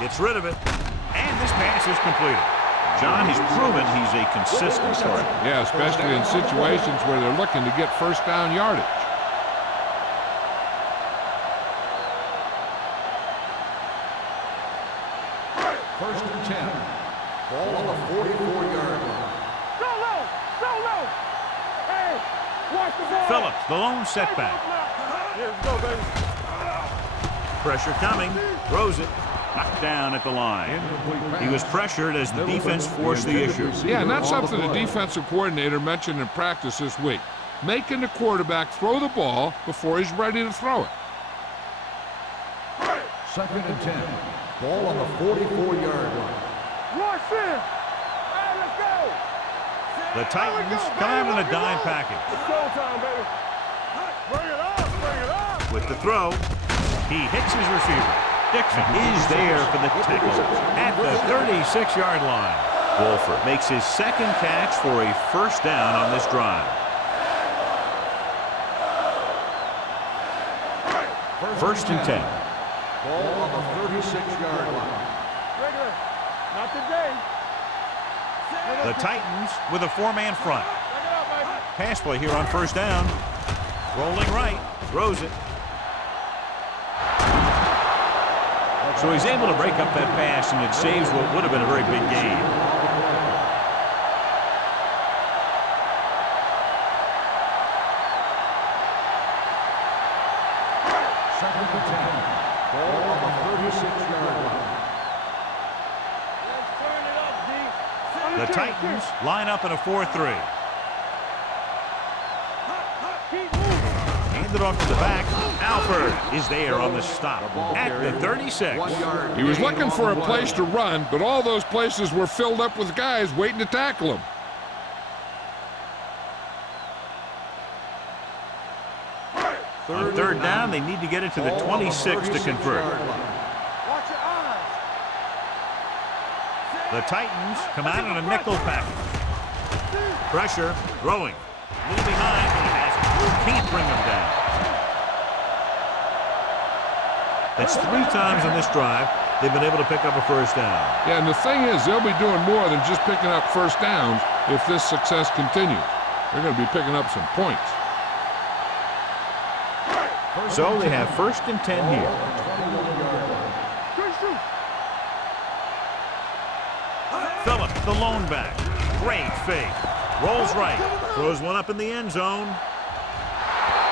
Gets rid of it. And this pass is completed. John, he's proven he's a consistent starter. Yeah, especially in situations where they're looking to get first down yardage. First and 10. Ball on the 44-yard line. Go low. Hey, watch the ball. Phillips, the lone setback. Here we go, baby. Pressure coming. Throws it. Knocked down at the line. He was pressured as the defense forced the issue. Yeah, and that's something the defensive coordinator mentioned in practice this week. Making the quarterback throw the ball before he's ready to throw it. Second and 10. Ball on the 44-yard line. Watch this. Hey, let's go. The Titans come out in a dime package. It's showtime, baby. Bring it up. With the throw, he hits his receiver. Dixon is there for the tackle at the 36-yard line. Wolford makes his 2nd catch for a first down on this drive. First and 10. Ball on the 36-yard line. Regular. Not today. The Titans with a 4-man front. Bring it up, baby. Pass play here on first down. Rolling right. Throws it. So he's able to break up that pass, and it saves what would have been a very big gain. Second and 10. Ball on the 36-yard line. Let's turn it up, D. The Titans line up in a 4-3. Keep moving. Handed off to the back. Alford is there on the stop at the 36. 1 yard. He was looking for a place to run, but all those places were filled up with guys waiting to tackle him. On 3rd down, they need to get it to the 26 to convert. Watch your eyes. The Titans come out in a nickel package. Pressure, throwing. A little behind, but he has it. Can't bring them down. That's 3 times on this drive they've been able to pick up a first down. Yeah, and the thing is, they'll be doing more than just picking up first downs if this success continues. They're going to be picking up some points. So they have first and 10 here. the lone back. Great fake. Rolls right. Throws one up in the end zone.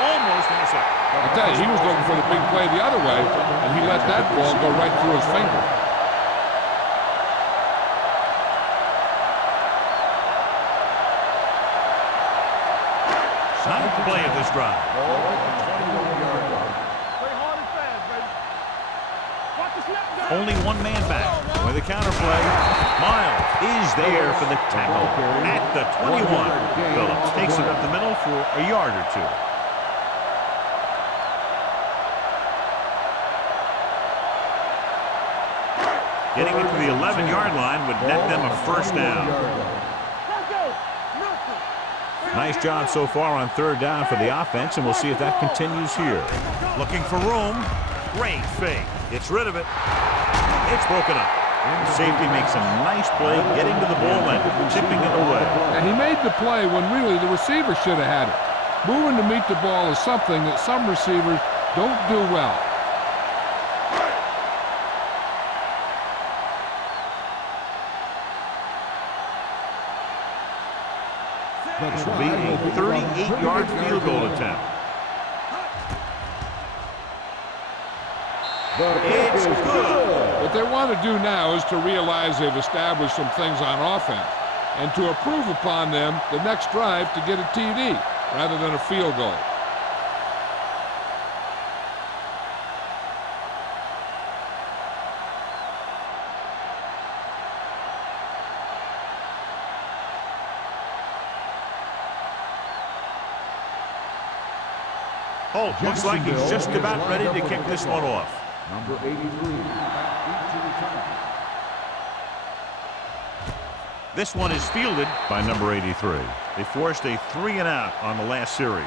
Almost intercepted. I tell you, he was looking for the big play the other way, and he let that ball go right through his finger. Ninth play of this drive. Only one man back. With a counter play, Miles is there for the tackle at the 21. Phillips takes it up the middle for a yard or two. Getting it to the 11-yard line would net them a first down. Nice job so far on third down for the offense, and we'll see if that continues here. Looking for room. Great fake. Gets rid of it. It's broken up. The safety makes a nice play getting to the ball and tipping it away. And he made the play when really the receiver should have had it. Moving to meet the ball is something that some receivers don't do well. This will be a 38-yard field goal attempt. It's good. What they want to do now is to realize they've established some things on offense and to improve upon them the next drive to get a TD rather than a field goal. Holt looks like he's just about ready to kick this one off. Number 83. This one is fielded by number 83. They forced a 3-and-out on the last series.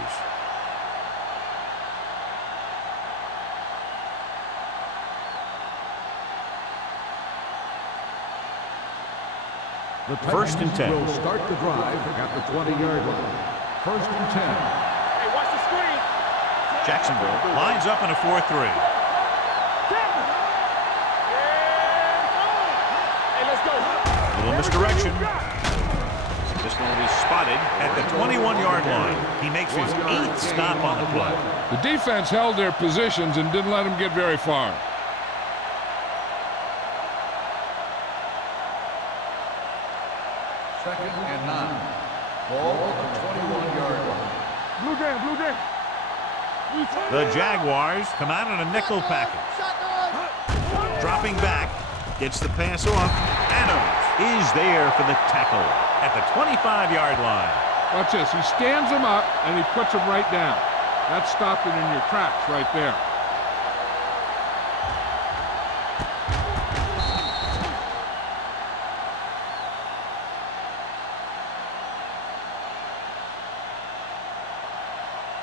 The First and 10. will start the drive at the 20-yard line. First and 10. Hey, watch the screen. Jacksonville lines up in a 4-3. Hey, let's go. Little misdirection. This one will be spotted at the 21-yard line. He makes his 8th stop on the play. The defense held their positions and didn't let them get very far. Second and 9. Ball on the 21-yard line. Blue game, blue game. The Jaguars come out in a nickel package. Dropping back, gets the pass off. Adams is there for the tackle at the 25-yard line. Watch this. He stands them up and he puts them right down. That's stopping in your tracks right there.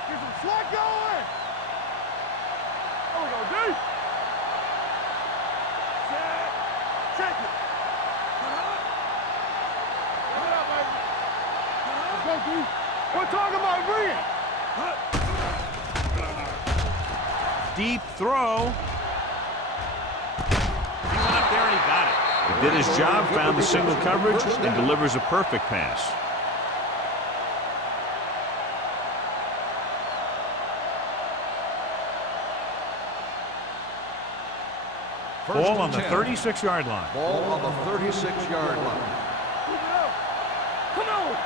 Get some slot going. There we go, D. Set. Check it. Get up, baby. Let's go, D. We're talking about Green. Deep throw. He went up there and he got it. He did his job, found the single coverage, and delivers a perfect pass. Ball on the 36-yard line. Ball on the 36-yard line. Come on.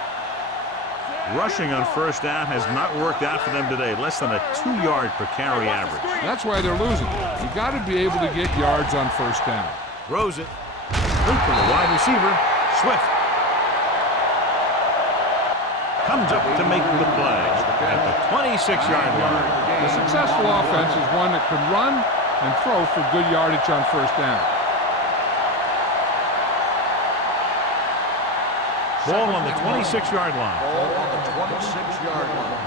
Rushing on first down has not worked out for them today. Less than a 2-yard per carry average. That's why they're losing. You got to be able to get yards on first down. Throws it. Loop to the wide receiver. Swift. Comes up to make the play at the 26-yard line. A successful offense is one that can run and throw for good yardage on first down. Ball on the 26-yard line. Ball on the 26-yard line.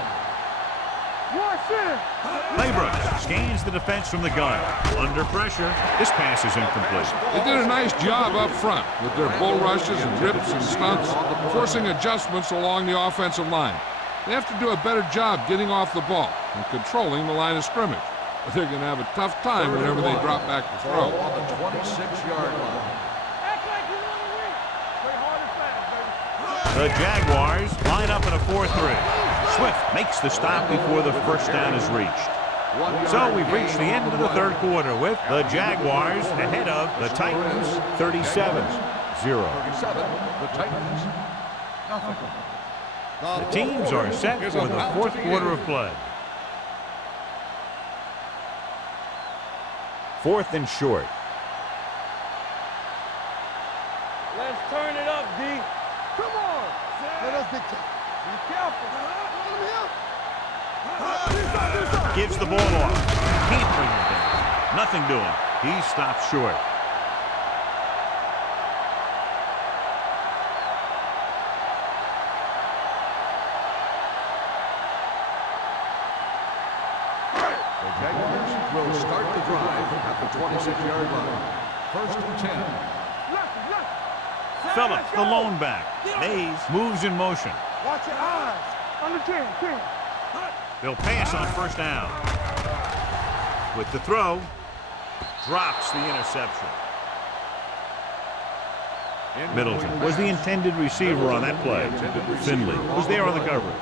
Claybrook scans the defense from the gun. Under pressure, this pass is incomplete. They did a nice job up front with their bull rushes and rips and stunts, forcing adjustments along the offensive line. They have to do a better job getting off the ball and controlling the line of scrimmage. But they're going to have a tough time whenever they drop back to throw. Ball on the 26-yard line. Act like you want to win. Play hard and The Jaguars line up in a 4-3. Swift makes the stop before the first down is reached. So we've reached the end of the third quarter with the Jaguars ahead of the Titans 37-0. The Titans, nothing. The teams are set for the fourth quarter of play. 4th and short. Let's turn it up, D. Come on. Let us be careful. Gives the ball off. Can't bring him down. Nothing doing. He stopped short. The Jaguars will start the drive at the 26-yard line. 1st and 10. Phillips, the lone back. Mays moves in motion. Watch your eyes. On the 10. They'll pass on first down. With the throw, drops the interception. Middleton was the intended receiver on that play. Finley was there on the coverage.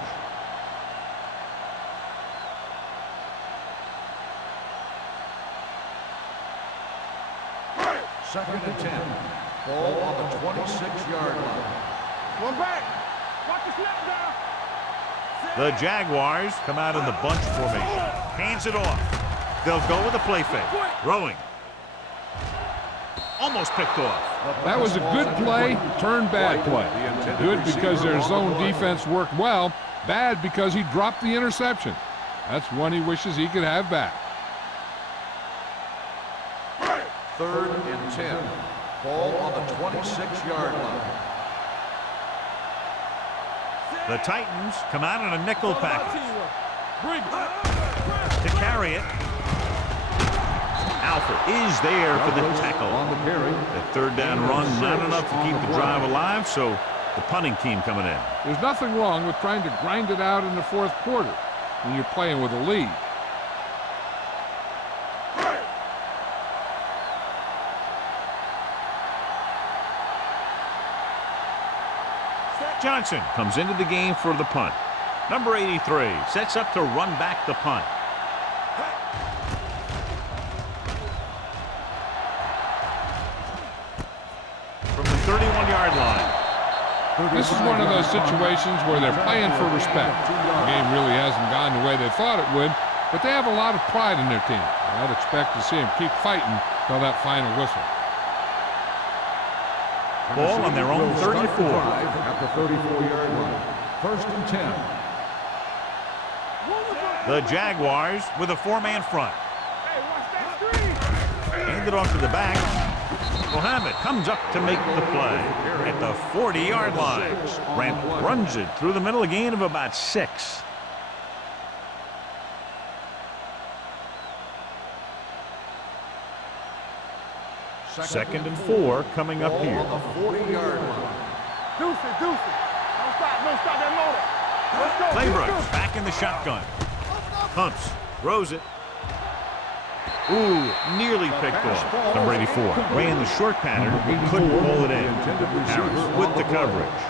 Second and 10. Ball on the 26-yard line. One back. Watch the snap down. The Jaguars come out in the bunch formation. Hands it off. They'll go with a play fake. Throwing. Almost picked off. That was a good play, turned bad play. Good because their zone defense worked well. Bad because he dropped the interception. That's one he wishes he could have back. 3rd and 10. Ball on the 26-yard line. The Titans come out in a nickel package. To carry it. Alford is there for the tackle. On the carry. The third down run, not enough to keep the drive alive, so the punting team coming in. There's nothing wrong with trying to grind it out in the fourth quarter when you're playing with a lead. Johnson comes into the game for the punt. Number 83 sets up to run back the punt. From the 31-yard line. This is one of those situations where they're playing for respect. The game really hasn't gone the way they thought it would, but they have a lot of pride in their team. I'd expect to see them keep fighting till that final whistle. Ball on their own 34. At the 34-yard line. 1st and 10. The Jaguars with a 4-man front. Hey, watch that screen. Hand it off to the back. Mohammed comes up to make the play at the 40-yard line. Randall runs it through the middle, a gain of about 6. Second and 4 coming up here. On the 40-yard line. Deuce it. Don't stop that motor. Let's go. Claybrook back in the shotgun. Hunts, throws it. Ooh, nearly picked off. Number 84 ran the short pattern, but couldn't pull it in. Harris with the coverage.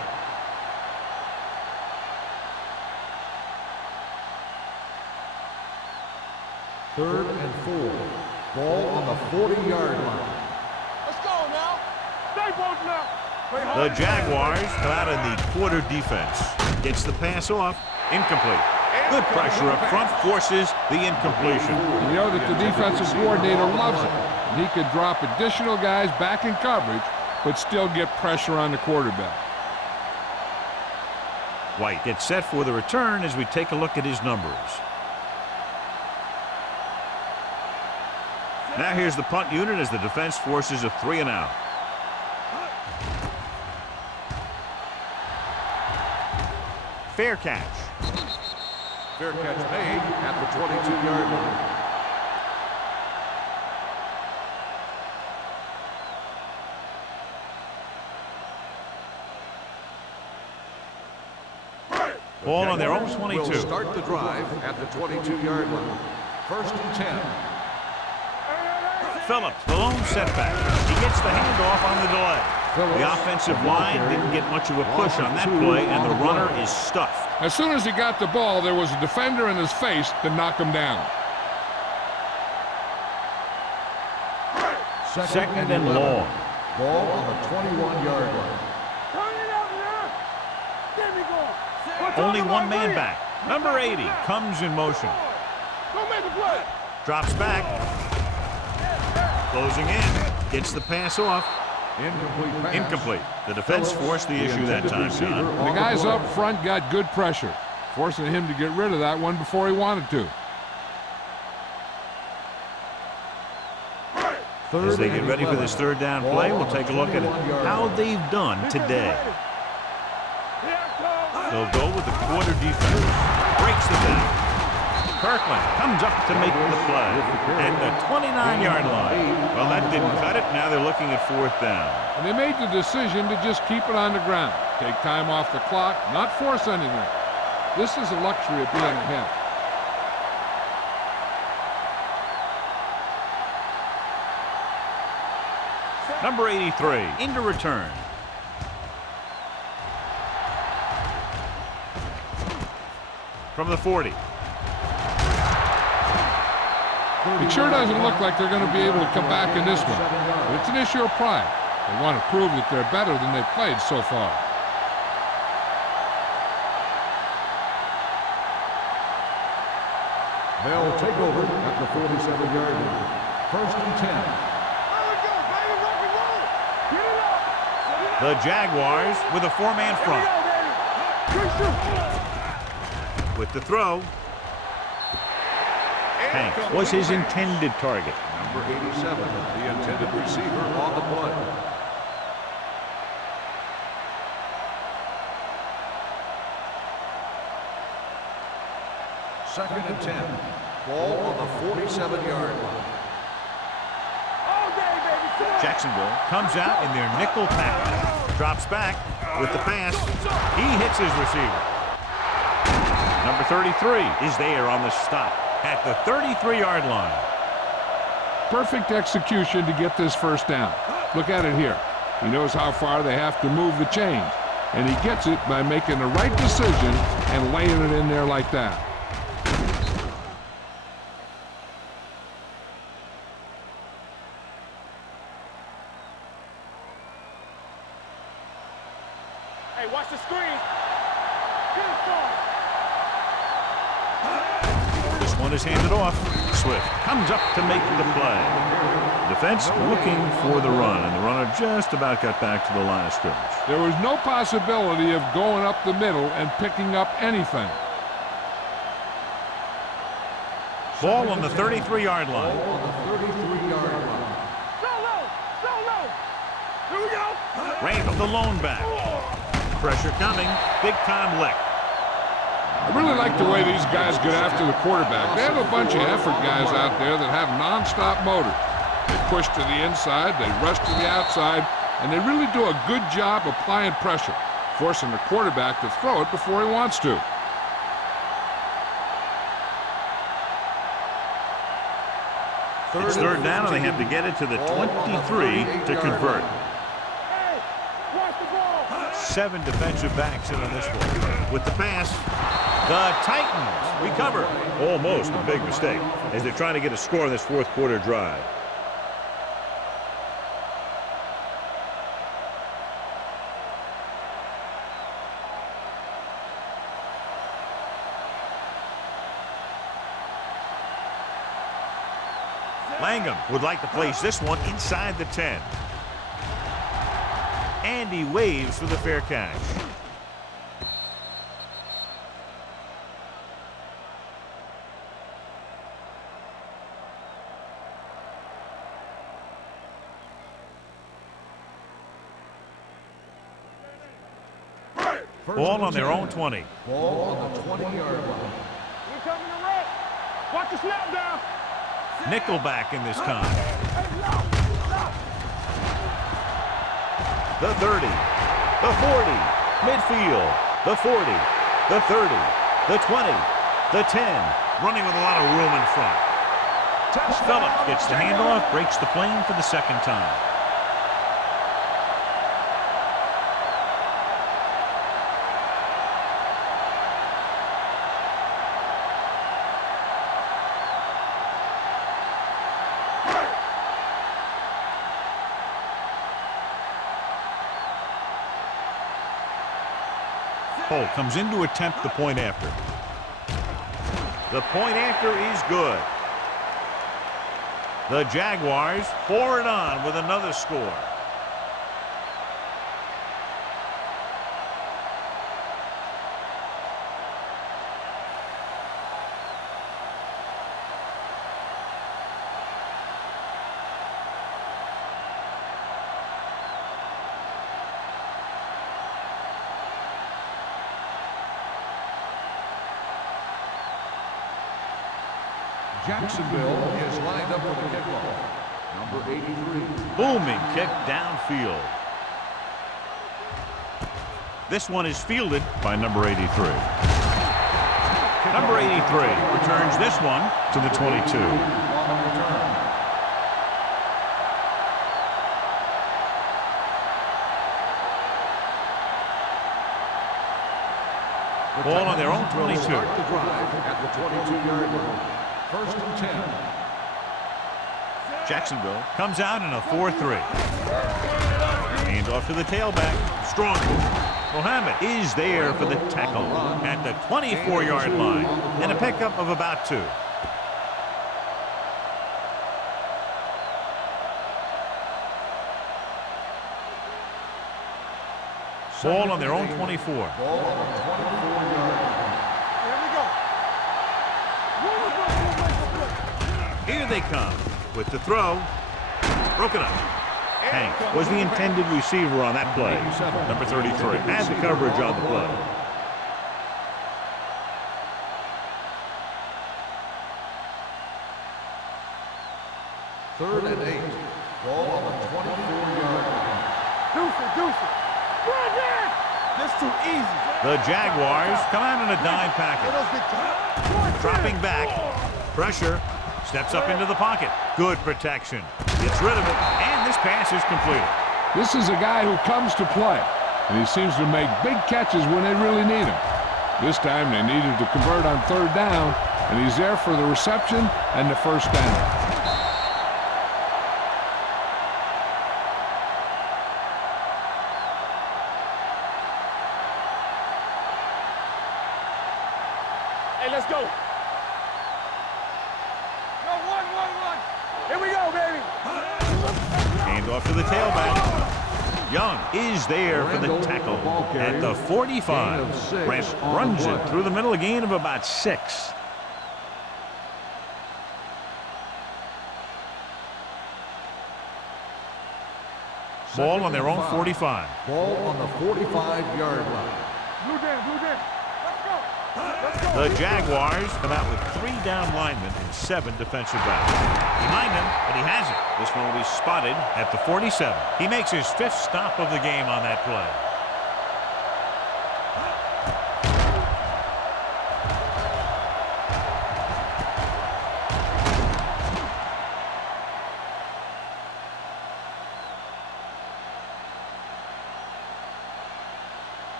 Third and 4. Ball on the 40-yard line. Let's go now. Stay focused now. The Jaguars come out in the quarter defense. Gets the pass off. Incomplete. Good pressure up front forces the incompletion. You know that the defensive coordinator loves it. He could drop additional guys back in coverage, but still get pressure on the quarterback. White gets set for the return as we take a look at his numbers. Now here's the punt unit as the defense forces a 3-and-out. Fair catch. Fair catch made at the 22-yard line. Ball on their own 22. Will start the drive at the 22-yard line. 1st and 10. Phillips, the lone setback. He gets the handoff on the delay. The offensive line didn't get much of a push on that play, and the runner is stuffed. As soon as he got the ball, there was a defender in his face to knock him down. Second and long. Ball on the 21-yard line. Turn it up now. Get me going. Only one man back. Number 80 comes in motion. Go make a play. Drops back. Closing in. Gets the pass off. Incomplete pass. Incomplete. The defense forced the issue that time, John. The guys up front got good pressure, forcing him to get rid of that one before he wanted to. As they get ready for this third down play, we'll take a look at how they've done today. They'll go with the quarter defense. Breaks the down. Kirkland comes up to make the play at the 29-yard line. Well, that didn't cut it. Now they're looking at fourth down. And they made the decision to just keep it on the ground. Take time off the clock, not force anything. This is a luxury of being ahead. Number 83 into return. From the 40. It sure doesn't look like they're going to be able to come back in this one. But it's an issue of pride. They want to prove that they're better than they've played so far. They'll take over at the 47-yard line. First and 10. There we go, baby. Rock and roll. Get it up. The Jaguars with a four-man front. With the throw. Hank was his intended target. Number 87, the intended receiver on the play. Second and 10. Ball on the 47-yard line. All day, baby. Jacksonville comes out in their nickel package. Drops back with the pass. He hits his receiver. Number 33 is there on the stop at the 33-yard line. Perfect execution to get this first down. Look at it here. He knows how far they have to move the chains, and he gets it by making the right decision and laying it in there like that. Hey, watch the screen. Get it going. This one is handed off. Swift comes up to make the play. Defense looking for the run, and the runner just about got back to the line of scrimmage. There was no possibility of going up the middle and picking up anything. Ball on the 33-yard line. Ball on the 33-yard line. Go low. Go low. Here we go. Randall, the lone back. Pressure coming. Big-time lick. I really like the way these guys get after the quarterback. They have a bunch of effort guys out there that have non-stop motor. They push to the inside, they rush to the outside, and they really do a good job applying pressure, forcing the quarterback to throw it before he wants to. It's third down, and they have to get it to the 23 to convert. Hey, watch the ball. 7 defensive backs in on this one. With the pass, the Titans recover. Almost a big mistake as they're trying to get a score in this fourth quarter drive. Langham would like to place this one inside the 10. And he waves for the fair catch. Ball on their own 20. Ball on the 20-yard line. We coming to wreck. Watch the snap down. Nickelback in this time. The 30, the 40, midfield, the 40, the 30, the 20, the 10, running with a lot of room in front. Phillips gets the handoff, breaks the plane for the second time. Cole comes in to attempt the point after. The point after is good. The Jaguars pour it on with another score. Jacksonville is lined up for the kickoff. Number 83. Booming kick downfield. This one is fielded by number 83. Number 83 returns this one to the 22. Ball on their own 22. Start the drive at the 22-yard line. First and 10. Jacksonville comes out in a 4-3. Hand off to the tailback. Strong move. Mohammed is there for the tackle at the 24-yard line and a pickup of about 2. Ball on their own 24. Ball on the 24-yard line. Here they come with the throw. Broken up. Hank was the intended receiver on that play. Number 33 had the coverage on the play. Third and 8. Ball on the 24-yard line. Deuce it. Run there! That's too easy. The Jaguars come out in a dime package. Dropping back. Pressure. Steps up into the pocket. Good protection. Gets rid of it. And this pass is completed. This is a guy who comes to play, and he seems to make big catches when they really need him. This time they needed to convert on third down, and he's there for the reception and the first down. Hey, let's go. Go, one. Here we go, baby. Hand off to the tailback. Young is there for the tackle at the 45. Grant runs it through the middle, a gain of about 6. Ball on their own 45. Ball on the 45-yard line. Blue down. Let's go. The Jaguars come out with 3 down linemen and 7 defensive backs. Behind him, but he has it. This one will be spotted at the 47. He makes his 5th stop of the game on that play.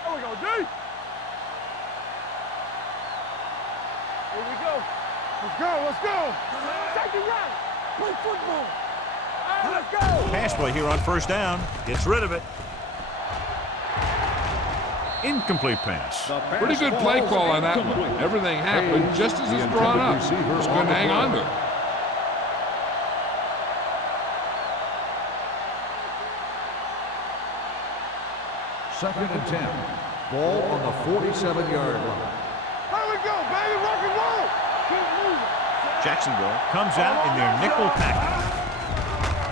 There we go, D. Here we go. Let's go. Take it right. Play football. All right, let's go. Pass play here on first down. Gets rid of it. Incomplete pass. Pretty good play call on that one. Everything happened just as it's drawn up. Just couldn't hang on to it. Second and 10. Ball on the 47-yard line. There we go, baby. Rock and roll. Keep moving. Jacksonville comes out in their nickel package.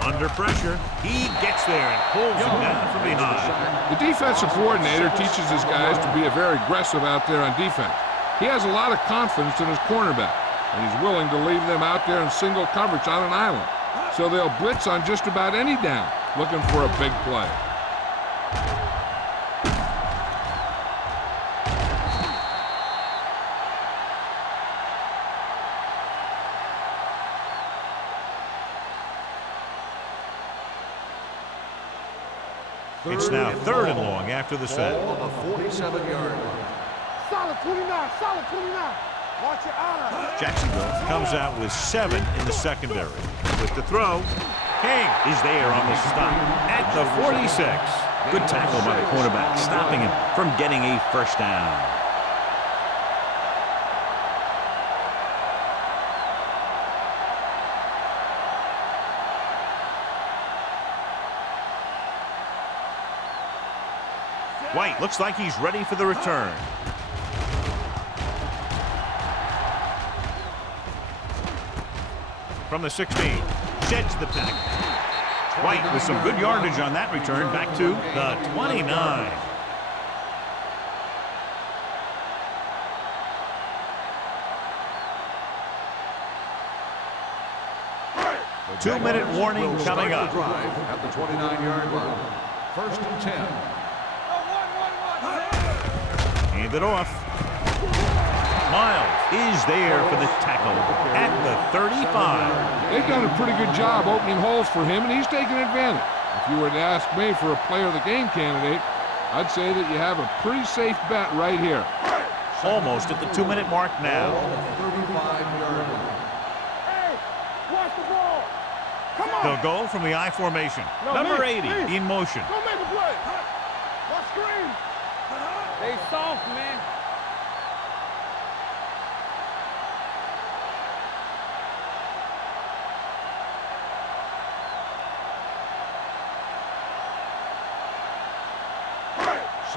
Under pressure, he gets there and pulls him down from behind. The defensive coordinator teaches his guys to be very aggressive out there on defense. He has a lot of confidence in his cornerback, and he's willing to leave them out there in single coverage on an island. So they'll blitz on just about any down, looking for a big play. It's now 3rd and long after the set. Ball on the 47-yard line. Solid 29. Watch your eye. Jacksonville comes out with 7 in the secondary. With the throw, King is there on the stop at the 46. Good tackle by the quarterback, stopping him from getting a first down. White looks like he's ready for the return. From the 16, sheds the tackle. White with some good yardage on that return, back to the 29. Two-minute warning coming up. At the 29-yard line. First and 10. Hand it off. Miles is there for the tackle at the 35. They've done a pretty good job opening holes for him, and he's taking advantage. If you were to ask me for a player of the game candidate, I'd say that you have a pretty safe bet right here. Almost at the 2-minute mark now. 35-yard line. Hey, watch the ball. Come on. They'll go from the I formation. Number 80 in motion. Don't make a play. Watch screen. They soft, man.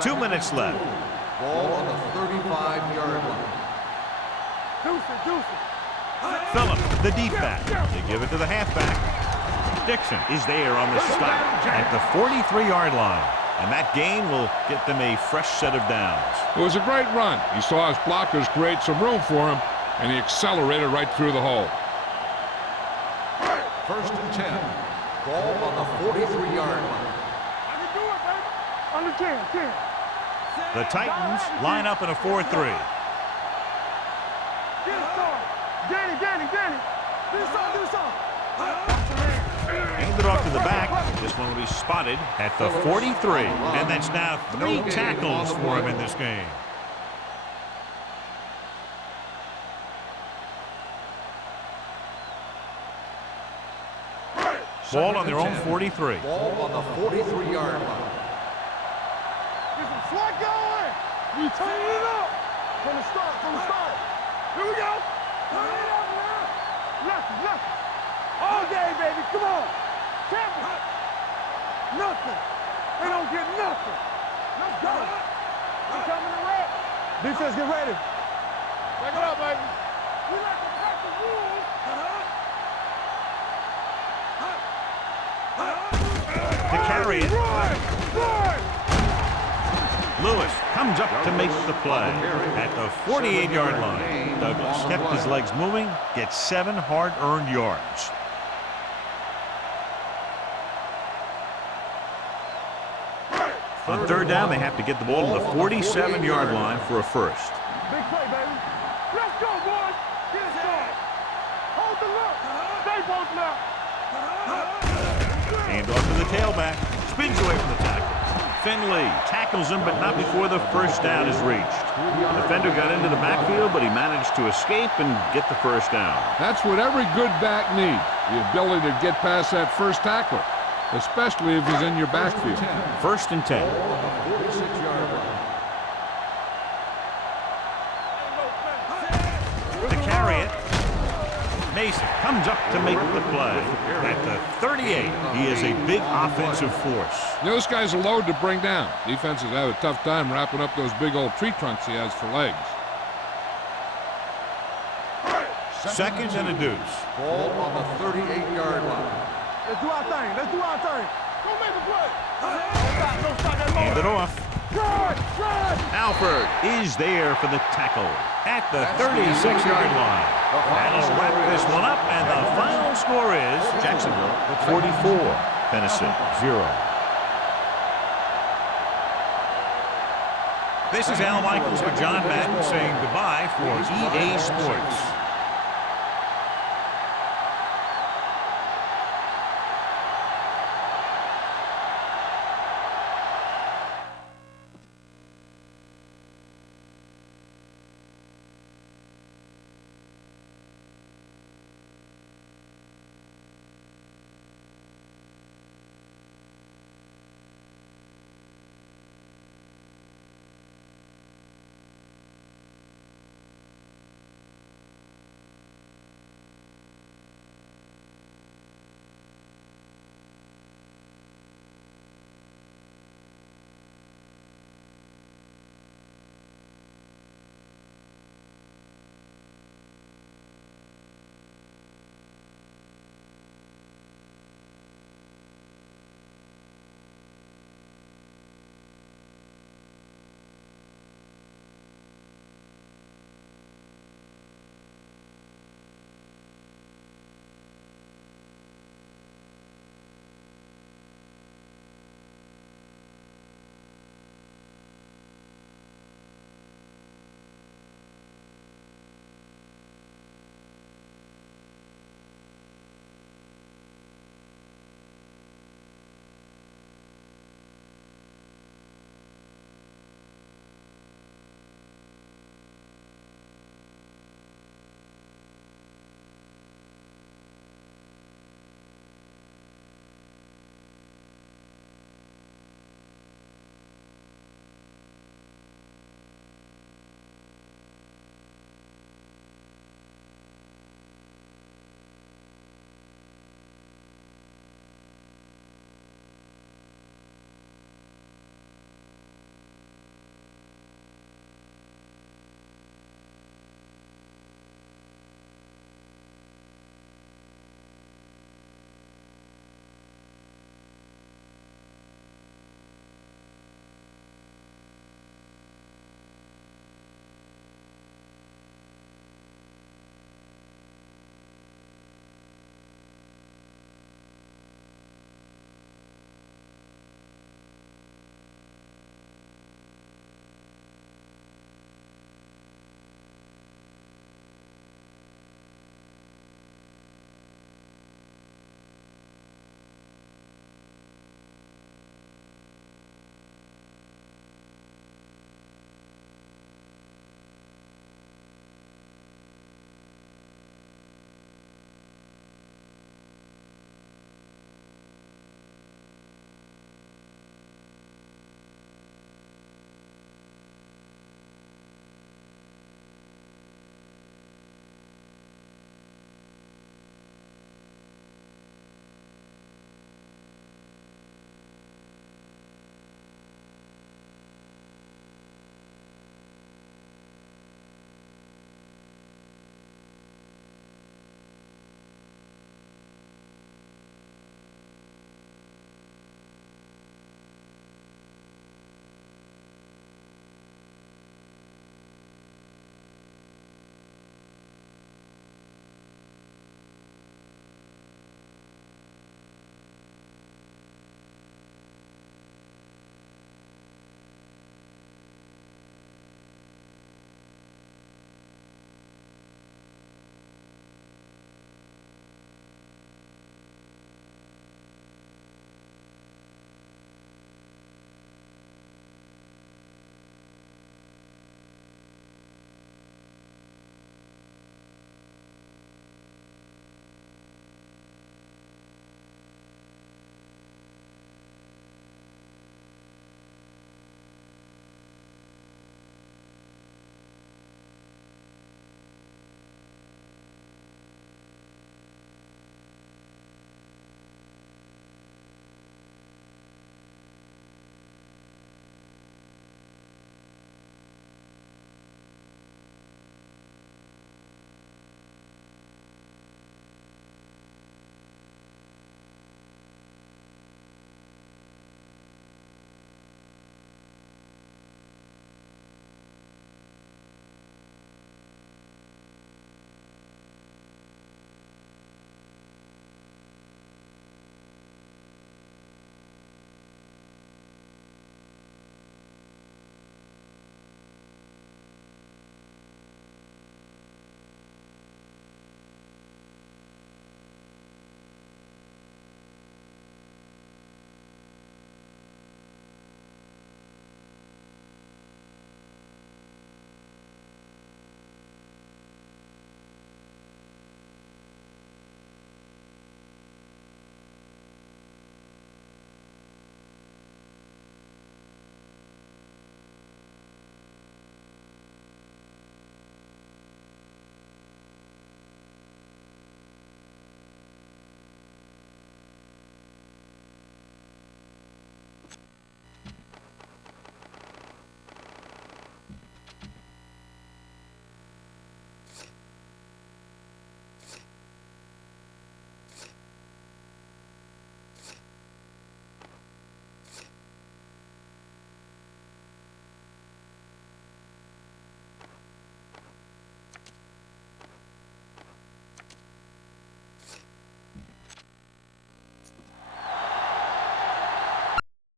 Two minutes left. Ball on the 35-yard line. Deuce it. Phillip, the deep back. They give it to the halfback. Dixon is there on the stop at the 43-yard line. And that gain will get them a fresh set of downs. It was a great run. He saw his blockers create some room for him, and he accelerated right through the hole. First and 10. Ball on the 43-yard line. I can do it, baby. Under 10. The Titans line up in a 4-3. Get it started. Danny. Do something. Hand it off to the back. This one will be spotted at the 43. And that's now 3 tackles for him in this game. Ball on their own 43. Ball on the 43-yard line. Get some slack going. You turn it up. From the start. Here we go. Turn it up now. Left. All day, baby. Come on. Champion. Nothing. They don't get nothing. Let's go. We're coming to wrap. Defense, get ready. Back it up, baby. We like to break the rules. To carry it. Run. Lewis comes up to make the play at the 48-yard line. Douglas kept his legs moving, gets 7 hard-earned yards. On third down, they have to get the ball to the 47-yard line for a first. Big play, baby. Let's go, boys. Get it started. Hold the look. Stay both now. Hand off to the tailback. Spins away from the tackle. Finley tackles him, but not before the first down is reached. The defender got into the backfield, but he managed to escape and get the first down. That's what every good back needs, the ability to get past that first tackler, especially if he's in your backfield. First and 10. Ball on the 46-yard line. To carry it, Mason comes up to make the play at the 38. He is a big offensive force. Those guys are a load to bring down. Defenses have a tough time wrapping up those big old tree trunks he has for legs. Second and a deuce. Ball on the 38-yard line. Let's do our thing. Don't make a play. Don't stop that Hand it off. Good. Alford is there for the tackle at the 36-yard line. That'll wrap this one up, and the final score is Jacksonville 44, Tennessee 0. This is Al Michaels with John Madden saying goodbye for EA Sports.